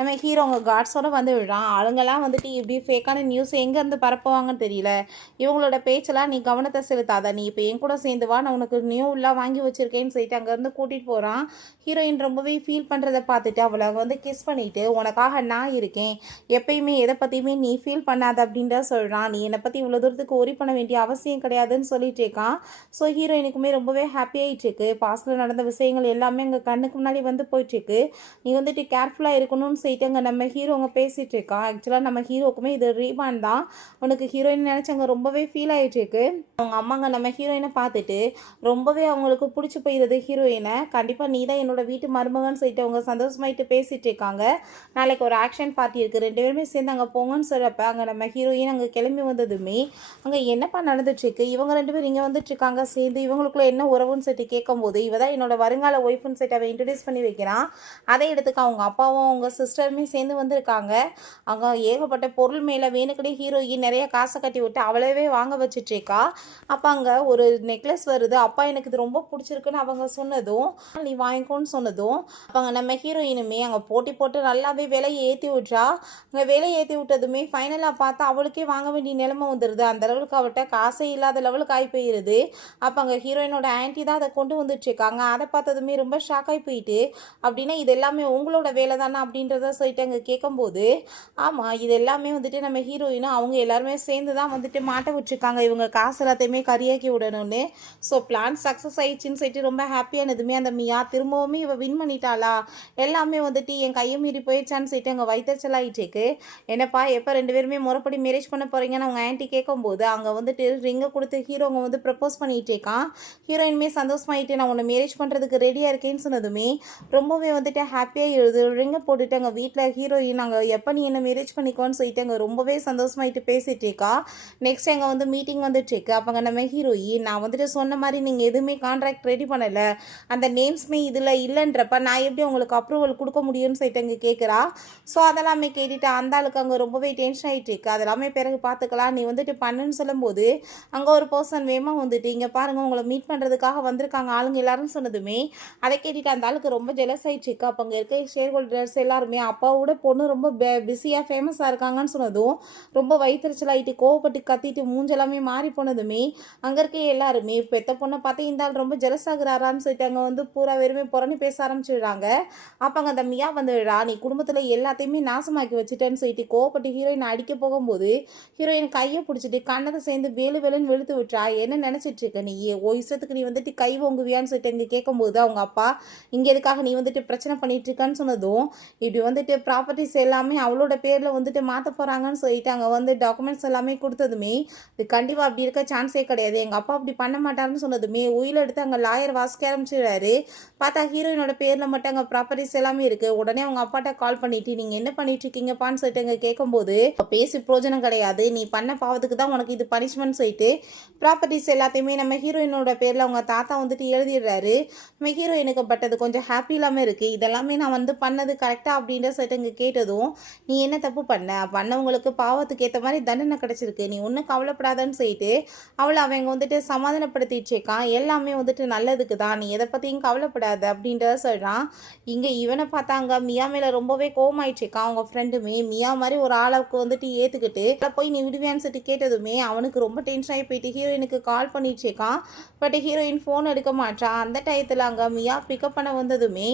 நம்ம ஹீரோ அவங்க கார்ட்ஸோடு வந்து விடுறான். ஆளுங்கெல்லாம் வந்துட்டு இப்படி ஃபேக்கான நியூஸ் எங்கேருந்து பரப்புவாங்கன்னு தெரியல. இவங்களோட பேச்செல்லாம் நீ கவனத்தை செலுத்தாத. நீ இப்போ என் கூட சேர்ந்து வா, நான் உனக்கு நியூலாம் வாங்கி வச்சிருக்கேன்னு சொல்லிட்டு அங்கேருந்து கூட்டிகிட்டு போகிறான். ஹீரோயின் ரொம்பவே ஃபீல் பண்ணுறதை பார்த்துட்டு அவளை அங்கே வந்து கிஸ் பண்ணிவிட்டு உனக்காக நான் இருக்கேன், எப்பயுமே எதை பற்றியுமே நீ ஃபீல் பண்ணாத அப்படின்ற சொல்கிறான். நீ என்னை பற்றி இவ்வளோ தூரத்துக்கு ஒரி பண்ண வேண்டிய அவசியம் கிடையாதுன்னு சொல்லிட்டு இருக்கான். ஸோ ஹீரோயினுக்குமே ரொம்பவே ஹாப்பியாகிட்டுருக்கு. பாஸ்டில் நடந்த விஷயங்கள் எல்லாமே அங்கே கண்ணுக்கு முன்னாடி வந்து போயிட்டுருக்கு. நீ வந்துட்டு கேர்ஃபுல்லாக இருக்கணும்னு சொல்லிட்டு அங்கே நம்ம ஹீரோ அங்கே பேசிகிட்டு இருக்கான். ஆக்சுவலாக நம்ம ஹீரோக்குமே இது ரீபான் தான். உனக்கு ஹீரோயின் நினச்சி அங்கே ரொம்பவே ஃபீல் ஆகிட்டுருக்கு. அவங்க அம்மாங்க நம்ம ஹீரோயினை பார்த்துட்டு ரொம்பவே அவங்களுக்கு பிடிச்சி போயிடுது ஹீரோயினை. கண்டிப்பாக நீ தான் என்னோட வீட்டு மருமகன்னு சொல்லிட்டு அவங்க சந்தோஷமாயிட்டு பேசிகிட்டு இருக்காங்க. நாளைக்கு ஒரு ஆக்ஷன் பார்ட்டி இருக்குது, 2 பேருமே சேர்ந்து அங்கே போங்கன்னு சொல்கிறப்ப அங்கே நம்ம ஹீரோயின் அங்கே கிளம்பி வந்ததுமே அங்கே என்னப்பா நடந்துட்டுருக்கு, இவங்க 2 பேரும் இங்கே வந்துட்டுருக்காங்க சேர்ந்து, இவங்களுக்குள்ள என்ன உறவுன்னு சொல்லிட்டு கேட்கும்போது இவ தான் என்னோட வருங்கால ஒய்ஃப்னு சொல்லிட்டு அவன் இன்ட்ரடியூஸ் பண்ணி வைக்கிறான். அதே இடத்துக்கு அவங்க அப்பாவும் அவங்க சிஸ்டருமே சேர்ந்து வந்திருக்காங்க. அங்கே ஏகப்பட்ட பொருள் மேலே வேணுக்கடி ஹீரோயின் நிறைய காசை கட்டி விட்டு அவளவே வாங்க வச்சுட்ருக்கா. அப்போ அங்கே ஒரு நெக்லஸ் வருது. அப்பா எனக்கு இது ரொம்ப பிடிச்சிருக்குன்னு அவங்க சொன்னதும் நீ வாங்கிக்கோன்னு சொன்னதும் அப்போ அங்கே நம்ம ஹீரோயினுமே அங்கே போட்டி போட்டு நல்லாவே விலையை ஏற்றி விட்றா. அங்கே விலையை ஏற்றி விட்டதுமே ஃபைனலாக பார்த்தா அவளுக்கே வாங்க வேண்டிய நிலைமை வந்துடுது. அந்த அளவுக்கு அவட்ட காசே இல்லாத லெவலுக்கு ஆகி போயிடுது. அப்போ அங்கே ஹீரோயினோட ஆன்ட்டி தான் அதை கொண்டு வந்துட்டுருக்காங்க. அதை பார்த்ததுமே ரொம்ப ஷாக் ஆகி போயிட்டு அப்படின்னா இது எல்லாமே உங்களோட வேலை தானே அப்படின்றத சொல்லிட்டு அங்கே கேட்கும்போது ஆமாம் இது எல்லாமே வந்துட்டு நம்ம ஹீரோயினும் அவங்க எல்லாருமே சேர்ந்து தான் வந்துட்டு மாட்ட விட்டுருக்காங்க. இவங்க காசு எல்லாத்தையுமே கரியாக்கி விடணும்னு. ஸோ பிளான் சக்ஸஸ் ஆயிடுச்சுன்னு சொல்லிட்டு ரொம்ப ஹாப்பியானதுமே அந்த மியா திரும்பவுமே இவ வின் பண்ணிட்டாளா, எல்லாமே வந்துட்டு என் கையை மீறி போயிடுச்சான்னு சொல்லிட்டு அங்கே வைத்தச்சலாயிட்டுருக்கு. என்னப்பா எப்போ 2 பேருமே முறைப்படி மேரேஜ் பண்ண போகிறீங்கன்னு அவங்க ஆன்ட்டி கேட்கும்போது அங்கே வந்துட்டு ரிங்கை கொடுத்து ஹீரோங்க வந்து ப்ரப்போஸ் பண்ணிகிட்டு இருக்கான். ஹீரோயினுமே சந்தோஷமாயிட்டு நான் உன்னை மேரேஜ் பண்ணுறதுக்கு ரெடியாக இருக்கேன்னு சொன்னதுமே ரொம்பவே வந்துட்டு ஹாப்பியாக எழுது ரிங்கை போட்டுட்டு அங்கே வீட்டில் ஹீரோயின் அங்கே எப்போ நீ என்ன மேரேஜ் பண்ணிக்கோன்னு சொல்லிட்டு அங்கே ரொம்பவே சந்தோஷமாயிட்டு பேசிகிட்டு இருக்கா. நெக்ஸ்ட் அங்கே வந்து மீட்டிங் வந்துட்டுருக்கு. அப்போங்க நம்ம ஹீரோயின் நான் வந்துட்டு சொன்ன மாதிரி நீங்கள் எதுவுமே கான்ட்ராக்ட் ரெடி பண்ணலை, அந்த நேம்ஸ்மே இதில் இல்லைன்றப்ப நான் எப்படி உங்களுக்கு அப்ரூவல் கொடுக்க முடியும்னு சொல்லிட்டு அங்கே கேட்குறா. ஸோ அதெல்லாமே கேட்டுட்டு அந்த ஆளுக்கு அங்கே ரொம்பவே டென்ஷன் ஆகிட்டு இருக்கு. அதெல்லாமே பிறகு பார்த்துக்கலாம் நீ வந்துட்டு பண்ணுன்னு சொல்லும்போது அங்கே ஒரு பர்சன் வேகமாக வந்துட்டு இங்கே பாருங்கள் உங்களை மீட் பண்ணுறதுக்காக வந்திருக்காங்க ஆளுங்க எல்லாரும் சொன்னதுமே அதை கேட்டுட்டு அந்த ஆளுக்கு ரொம்ப ஜெலஸ் ஆகிடுச்சிருக்கு. அப்போ அங்கே இருக்க ஷேர் ஹோல்டர்ஸ் எல்லாருமே அப்பாவோட பொண்ணு ரொம்ப பிஸியாக ஃபேமஸாக இருக்காங்கன்னு சொன்னதும் ரொம்ப வயிற்றுச்சல் ஆகிட்டு கோவப்பட்டு கத்திட்டு மூஞ்செல்லாமே மாறி போனதுமே வந்ததுமே அங்கே இருக்க எல்லாருமே பெத்த பொண்ணை பார்த்து இந்த ஆள் ரொம்ப ஜெலஸ் ஆகுறாரான்னு சொல்லிட்டு அங்கே வந்து பூரா வெறுமே புறணி பேச ஆரம்பிச்சிடுறாங்க. அப்போ அங்கே அந்த மியா வந்துடுறா, நீ குடும்பத்தில் எல்லாத்தையுமே நாசமாக்கி வச்சுட்டேன்னு சொல்லிட்டு கோவப்பட்டு ஹீரோயின் அடிக்க போகும்போது ஹீரோயின் கையை பிடிச்சிட்டு கண்ணத்தை சேர்ந்து வேலு வேலுன்னு வெளுத்து விட்டுறா. என்ன நினச்சிட்டு இருக்க நீ? ஓ இஷ்டத்துக்கு நீ வந்துட்டு கை ஓங்குவியான்னு சொல்லிட்டு இங்கே கேட்கும்போது அவங்க அப்பா இங்கே எதுக்காக நீ வந்துட்டு பிரச்சனை பண்ணிட்டு இருக்கான்னு சொன்னதும் இப்படி வந்துட்டு ப்ராப்பர்ட்டிஸ் எல்லாமே அவளோட பேரில் வந்துட்டு மாற்ற போகிறாங்கன்னு சொல்லிட்டு அங்கே வந்து டாக்குமெண்ட்ஸ் எல்லாமே கொடுத்ததுமே இது கண்டிப்பாக அப்படி இருக்க சான்ஸே கிடையாது, எங்கள் அப்பா அப்படி பண்ண மாட்டாருன்னு சொன்னதுமே உயிரை எடுத்து அங்கே லாயர் வாசிக்க ஆரம்பிச்சிடுறாரு. பார்த்தா ஹீரோயினோட பேரில் மட்டும் அங்கே ப்ராப்பர்ட்டிஸ் எல்லாமே இருக்குது. உடனே அவங்க அப்பாட்ட கால் பண்ணிட்டு நீங்கள் என்ன பண்ணிட்டு இருக்கீங்கப்பான்னு சொல்லிட்டு அங்கே கேட்கும்போது பேசி பிரோஜனம் கிடையாது, நீ பண்ண பாவத்துக்கு தான் உனக்கு இது பனிஷ்மெண்ட் சொல்லிட்டு ப்ராப்பர்ட்டிஸ் எல்லாத்தையுமே நம்ம ஹீரோயினோட பேரில் அவங்க தாத்தா வந்துட்டு எழுதிடுறாரு. நம்ம ஹீரோயினுக்கு பட்டது கொஞ்சம் ஹாப்பி இல்லாமல் இருக்குது. இதெல்லாமே நான் வந்து பண்ணது கரெக்டாக அப்படின்ற சொல்லிட்டு இங்கே கேட்டதும் நீ என்ன தப்பு பண்ணவங்களுக்கு பாவத்துக்கு ஏற்ற மாதிரி தண்டனை கிடச்சிருக்கு, நீ ஒன்றும் கவலைப்படாதன்னு சொல்லிட்டு அவளை அவங்க வந்துட்டு சமாதானப்படுத்திட்டு இருக்கான். எல்லாமே வந்துட்டு நல்லதுக்கு தான், நீ எதை பற்றியும் கவலைப்படாத அப்படின்றத சொல்கிறான். இங்கே இவனை பார்த்தாங்க மியா மேலே ரொம்பவே கோவமாயிடுச்சுக்கான். அவங்க ஃப்ரெண்டுமே மியா மாதிரி ஒரு ஆளுக்கு வந்துட்டு ஏற்றுக்கிட்டு போய் நீ விடுவியான்னு சொல்லிட்டு கேட்டதுமே அவனுக்கு ரொம்ப டென்ஷன் ஆகி போயிட்டு ஹீரோயினுக்கு கால் பண்ணிடுச்சேக்கான். பட் ஹீரோயின் ஃபோன் எடுக்க மாட்டான். அந்த டயத்தில் அங்கே மியா பிக்கப் பண்ண வந்ததுமே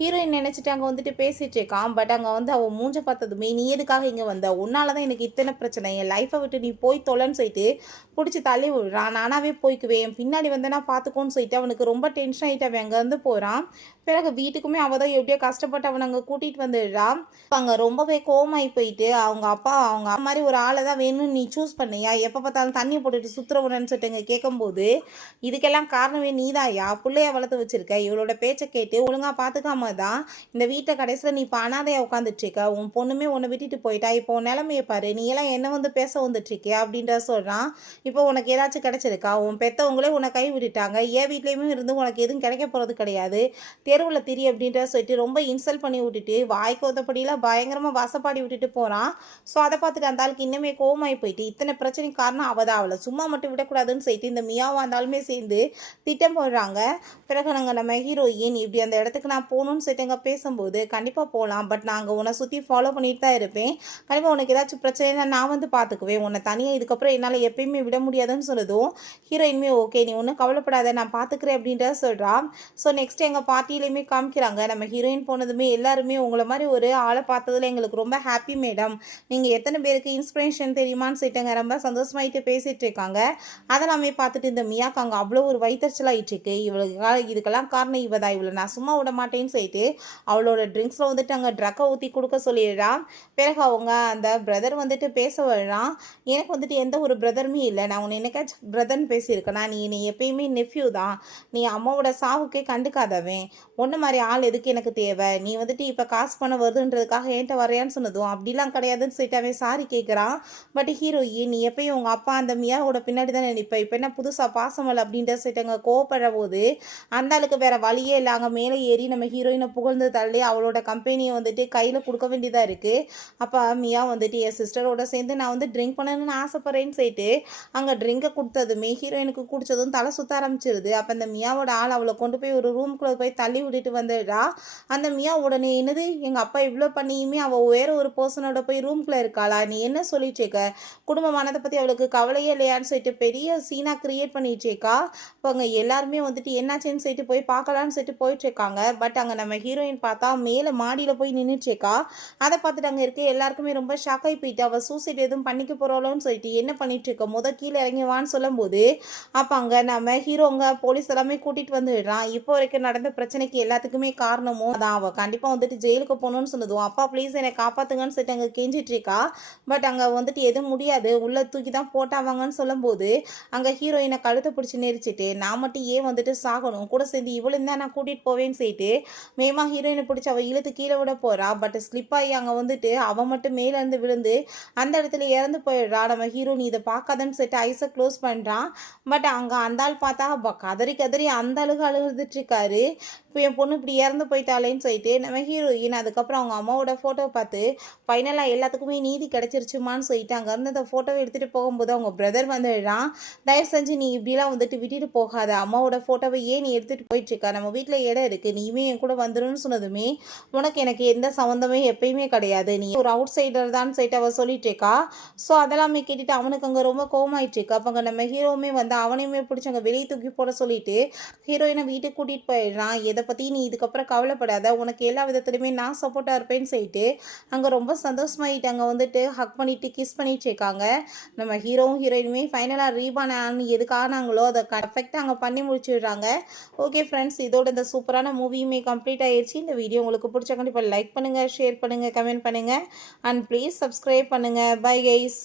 ஹீரோயின் நினச்சிட்டு அங்கே வந்துட்டு பேசிட்டு இருக்கான். பட் அங்கே வந்து அவன் மூஞ்ச பார்த்ததுமே நீ எதுக்காக இங்கே வந்த, உன்னால தான் எனக்கு இத்தனை பிரச்சனை, என் லைஃப்பை விட்டு நீ போய் தொலைன்னு சொல்லிட்டு பிடிச்சி தள்ளி விடுறான். நானாவே போய்க்குவேன், பின்னாடி வந்தேன்னா பார்த்துக்கோன்னு சொல்லிட்டு அவனுக்கு ரொம்ப டென்ஷன் ஆகிட்டு அவன் அங்கேருந்து போகிறான். பிறகு வீட்டுக்குமே அவள் தான் எப்படியோ கஷ்டப்பட்டு அவனை அங்கே கூட்டிகிட்டு வந்துடுறான். அங்கே ரொம்பவே கோவமாகி போயிட்டு அவங்க அப்பா அவங்க மாதிரி ஒரு ஆளை தான் வேணும்னு நீ சூஸ் பண்ணியா, எப்போ பார்த்தாலும் தண்ணி போட்டுட்டு சுற்றுறவனு சொல்லிட்டு இங்கே கேட்கும்போது இதுக்கெல்லாம் காரணமே நீதாயா, பிள்ளைய வளர்த்து வச்சிருக்க, இவளோட பேச்சை கேட்டு ஒழுங்காக பார்த்துக்காம தான் இந்த வீட்டை கடைசியில் நீ இப்போ அனாதையாக உட்காந்துட்ருக்க, உன் பொண்ணுமே உன்னை விட்டுட்டு போயிட்டா, இப்போ உன் நிலைமையை பாரு, நீ எல்லாம் என்ன வந்து பேச வந்துட்டுருக்கியா அப்படின்ற சொல்கிறான். இப்போ உனக்கு ஏதாச்சும் கிடைச்சிருக்கா, உன் பெற்றவங்களே உன்னை கை விட்டுட்டாங்க, ஏன் வீட்லேயுமே இருந்து உனக்கு எதுவும் கிடைக்க போகிறது கிடையாது, தெருவில் திரி அப்படின்ற சொல்லிட்டு ரொம்ப இன்சல்ட் பண்ணி விட்டுட்டு வாய்க்கு ஒத்தப்படியெல்லாம் பயங்கரமாக வாசப்பாடி விட்டுட்டு போகிறான். ஸோ அதை பார்த்துட்டு அந்த ஆளுக்கு இன்னுமே கோவமாகி போயிட்டு இத்தனை பிரச்சனைக்கு காரணம் அவள் தான், அவளை சும்மா மட்டும் விடக்கூடாதுன்னு சொல்லிட்டு இந்த மியாவும் இருந்தாலுமே சேர்ந்து திட்டம் போடுறாங்க. பிறகு நாங்கள் நம்ம ஹீரோயின் இப்படி அந்த இடத்துக்கு நான் போகணும்னு சொல்லிட்டு அங்கே பேசும்போது கண்டிப்பாக போகலாம், பட் நாங்கள் உன்னை சுற்றி ஃபாலோ பண்ணிட்டு தான் இருப்பேன், கண்டிப்பாக உனக்கு ஏதாச்சும் பிரச்சனை நான் வந்து பார்த்துக்குவேன், உன்னை தனியாக இதுக்கப்புறம் என்னால் எப்பயுமே விட முடியாதுன்னு சொன்னதும் ஹீரோயினுமே ஓகே நீ ஒன்றும் கவலைப்படாத நான் பார்த்துக்கிறேன் அப்படின்றத சொல்கிறான். ஸோ நெக்ஸ்ட் எங்கள் பார்ட்டியிலையுமே காமிக்கிறாங்க. நம்ம ஹீரோயின் போனதுமே எல்லாருமே உங்களை மாதிரி ஒரு ஆளை பார்த்ததில் எங்களுக்கு ரொம்ப ஹாப்பி மேடம், நீங்கள் எத்தனை பேருக்கு இன்ஸ்பிரேஷன் தெரியுமான்னு சொல்லிட்டுங்க ரொம்ப சந்தோஷமாயிட்டு பேசிகிட்டு இருக்காங்க. அதெல்லாமே பார்த்துட்டு இந்த மியாக்கு அங்கே அவ்வளோ ஒரு வைத்தறிச்சலாயிட்டு இருக்கு. இவளுக்கு இதுக்கெல்லாம் காரணம் இவ தான், இவளை நான் சும்மா விட மாட்டேன்னு சொல்லிட்டு அவளோட ட்ரிங்க்ஸில் வந்துட்டு அங்கே ட்ரக்கை ஊற்றி கொடுக்க சொல்லிடுறான். பிறகு அவங்க அந்த பிரதர் வந்துட்டு பேச வர்றான். எனக்கு வந்துட்டு எந்த ஒரு பிரதருமே இல்லை, நான் உன்னை என்னைக்காச்சும் பிரதர்னு பேசியிருக்கேனா, நீ எப்பயுமே நெஃப்யூ தான், நீ அம்மாவோட சாவுக்கே கண்டுக்காதவன், ஒன்று மாதிரி ஆள் எதுக்கு எனக்கு தேவை, நீ வந்துட்டு இப்போ காசு பண்ண வருதுன்றதுக்காக என்கிட்ட வரையான்னு சொன்னதும் அப்படிலாம் கிடையாதுன்னு சொல்லிட்டு அவன் சாரி கேட்குறான். பட் ஹீரோயின் நீ எப்பயும் உங்கள் அப்பா அந்த மியாவோட பின்னாடி தான் நினைப்ப, இப்போ என்ன புதுசாக பாசமல் அப்படின்ற சொல்லிட்டு அங்கே கோவப்படுற போது அந்த ஆளுக்கு வேற வழியே இல்லை, அங்கே மேலே ஏறி நம்ம ஹீரோயினை புகழ்ந்து தள்ளி அவளோட கம்பெனியை வந்துட்டு கையில் கொடுக்க வேண்டியதாக இருக்குது. அப்போ மியா வந்துட்டு என் சிஸ்டரோட சேர்ந்து நான் வந்து ட்ரிங்க் பண்ணணும்னு ஆசைப்பட்றேன்னு சொல்லிட்டு அங்கே ட்ரிங்கை கொடுத்ததுமே ஹீரோயினுக்கு குடித்ததும் தலை சுற்ற ஆரம்பிச்சிருது. அப்போ அந்த மியாவோட ஆள் அவளை கொண்டு போய் ஒரு ரூம்குள்ளே போய் தள்ளி விட்டுட்டு வந்துடுறா. அந்த மியா உடனே என்னது எங்கள் அப்பா இவ்வளோ பண்ணியுமே அவள் வேற ஒரு பர்சனோட போய் ரூம்குள்ளே இருக்காளா, நீ என்ன சொல்லிட்டு இருக்க, குடும்பமானதை பற்றி அவளுக்கு கவலையே இல்லையான்னு சொல்லிட்டு பெரிய சீனாக கிரியேட் பண்ணிட்டு இருக்கா. இப்போ அங்கே எல்லாருமே வந்துட்டு என்னாச்சுன்னு சொல்லிட்டு போய் பார்க்கலான்னு சொல்லிட்டு போயிட்டு இருக்காங்க. பட் அங்கே நம்ம ஹீரோயின் பார்த்தா மேலே மாடியில் போய் நின்றுட்டுருக்கா. அதை பார்த்துட்டு அங்கே இருக்க எல்லாருக்குமே ரொம்ப ஷாக் ஆகி போயிட்டு அவள் சூசைட் எதுவும் பண்ணிக்க போகிறாளோன்னு சொல்லிட்டு என்ன பண்ணிட்டு இருக்க கீழே இறங்கி வான்னு சொல்லும்போது அப்போ அங்கே நம்ம ஹீரோங்க போலீஸ் எல்லாமே கூட்டிகிட்டு வந்துடுறான். இப்போ வரைக்கும் நடந்த பிரச்சனைக்கு எல்லாத்துக்குமே காரணமும் அதான், அவள் கண்டிப்பாக வந்துட்டு ஜெயிலுக்கு போகணும்னு சொன்னதும் அப்பா ப்ளீஸ் என்னை காப்பாற்றுங்கன்னு சொல்லிட்டு அங்கே கெஞ்சிட்டு இருக்கா. பட் அங்கே வந்துட்டு எதுவும் முடியாது, உள்ளே தூக்கி தான் போட்டாவாங்கன்னு சொல்லும்போது அங்கே ஹீரோயினை கழுத்தை பிடிச்சி நெரிச்சிட்டு நான் மட்டும் ஏன் வந்துட்டு சாகணும், கூட சேர்ந்து இவளும் தான் நான் கூட்டிகிட்டு போவேன்னு சொல்லிட்டு மேமா ஹீரோயினை பிடிச்சி அவள் இழுத்து கீழே விட போகிறா. பட் ஸ்லிப் ஆகி அங்கே வந்துட்டு அவன் மட்டும் மேலேருந்து விழுந்து அந்த இடத்துல இறந்து போயிடுறா. நம்ம ஹீரோ நீ இதை பார்க்காதன்னு சொல்லிட்டு ஐஸை க்ளோஸ் பண்ணுறான். பட் அங்கே அந்த ஆள் பார்த்தா கதறி கதறி அந்த அழுகு அழுதுட்டு இருக்காரு. என் பொண்ணு இப்படி இறந்து போயிட்டாளேன்னு சொல்லிட்டு நம்ம ஹீரோயின் அதுக்கப்புறம் அவங்க அம்மாவோட ஃபோட்டோ பார்த்து ஃபைனலாக எல்லாத்துக்குமே நீதி கிடச்சிருச்சுமான்னு சொல்லிட்டு அங்கேருந்து அந்த ஃபோட்டோவை எடுத்துகிட்டு போகும்போது அவங்க பிரதர் வந்துடுறான். தயவு செஞ்சு நீ இப்படிலாம் வந்துட்டு விட்டுட்டு போகாத, அம்மாவோட ஃபோட்டோவை ஏன் நீ எடுத்துகிட்டு போயிட்டுருக்கா, நம்ம வீட்டில் இடம் இருக்குது, நீயுமே என் கூட வந்துடும்னு சொன்னதுமே உனக்கு எனக்கு எந்த சம்மந்தமே எப்பயுமே கிடையாது, நீ ஒரு அவுட் சைடர் தான் சொல்லிட்டு அவள் சொல்லிட்டு இருக்கா. ஸோ அதெல்லாமே கேட்டுட்டு அவனுக்கு அங்கே ரொம்ப கோவமாயிட்டு இருக்கு. அப்போ அங்கே நம்ம ஹீரோவுமே வந்து அவனையுமே பிடிச்சி அங்கே வெளியே தூக்கி போட சொல்லிட்டு ஹீரோயினை வீட்டுக்கு கூட்டிகிட்டு போயிடுறான். எதை பற்றி நீ இதுக்கப்புறம் கவலைப்படாத, உனக்கு எல்லா விதத்துலையுமே நான் சப்போர்ட்டாக இருப்பேன்னு சொல்லிட்டு அங்கே ரொம்ப சந்தோஷமாயிட்டு அங்கே வந்துட்டு ஹக் பண்ணிட்டு கிஸ் பண்ணிட்டு இருக்காங்க. நம்ம ஹீரோவும் ஹீரோயினுமே ஃபைனலாக ரீபான் எதுக்கு ஆனாங்களோ அதை பர்ஃபெக்டாக அங்கே பண்ணி முடிச்சிடுறாங்க. ஓகே ஃப்ரெண்ட்ஸ், இதோட இந்த சூப்பரான மூவியுமே கம்ப்ளீட் ஆயிடுச்சு. இந்த வீடியோ உங்களுக்கு பிடிச்ச கண்டிப்பாக லைக் பண்ணுங்கள், ஷேர் பண்ணுங்கள், கமெண்ட் பண்ணுங்கள் அண்ட் ப்ளீஸ் சப்ஸ்கிரைப் பண்ணுங்கள். Bye guys.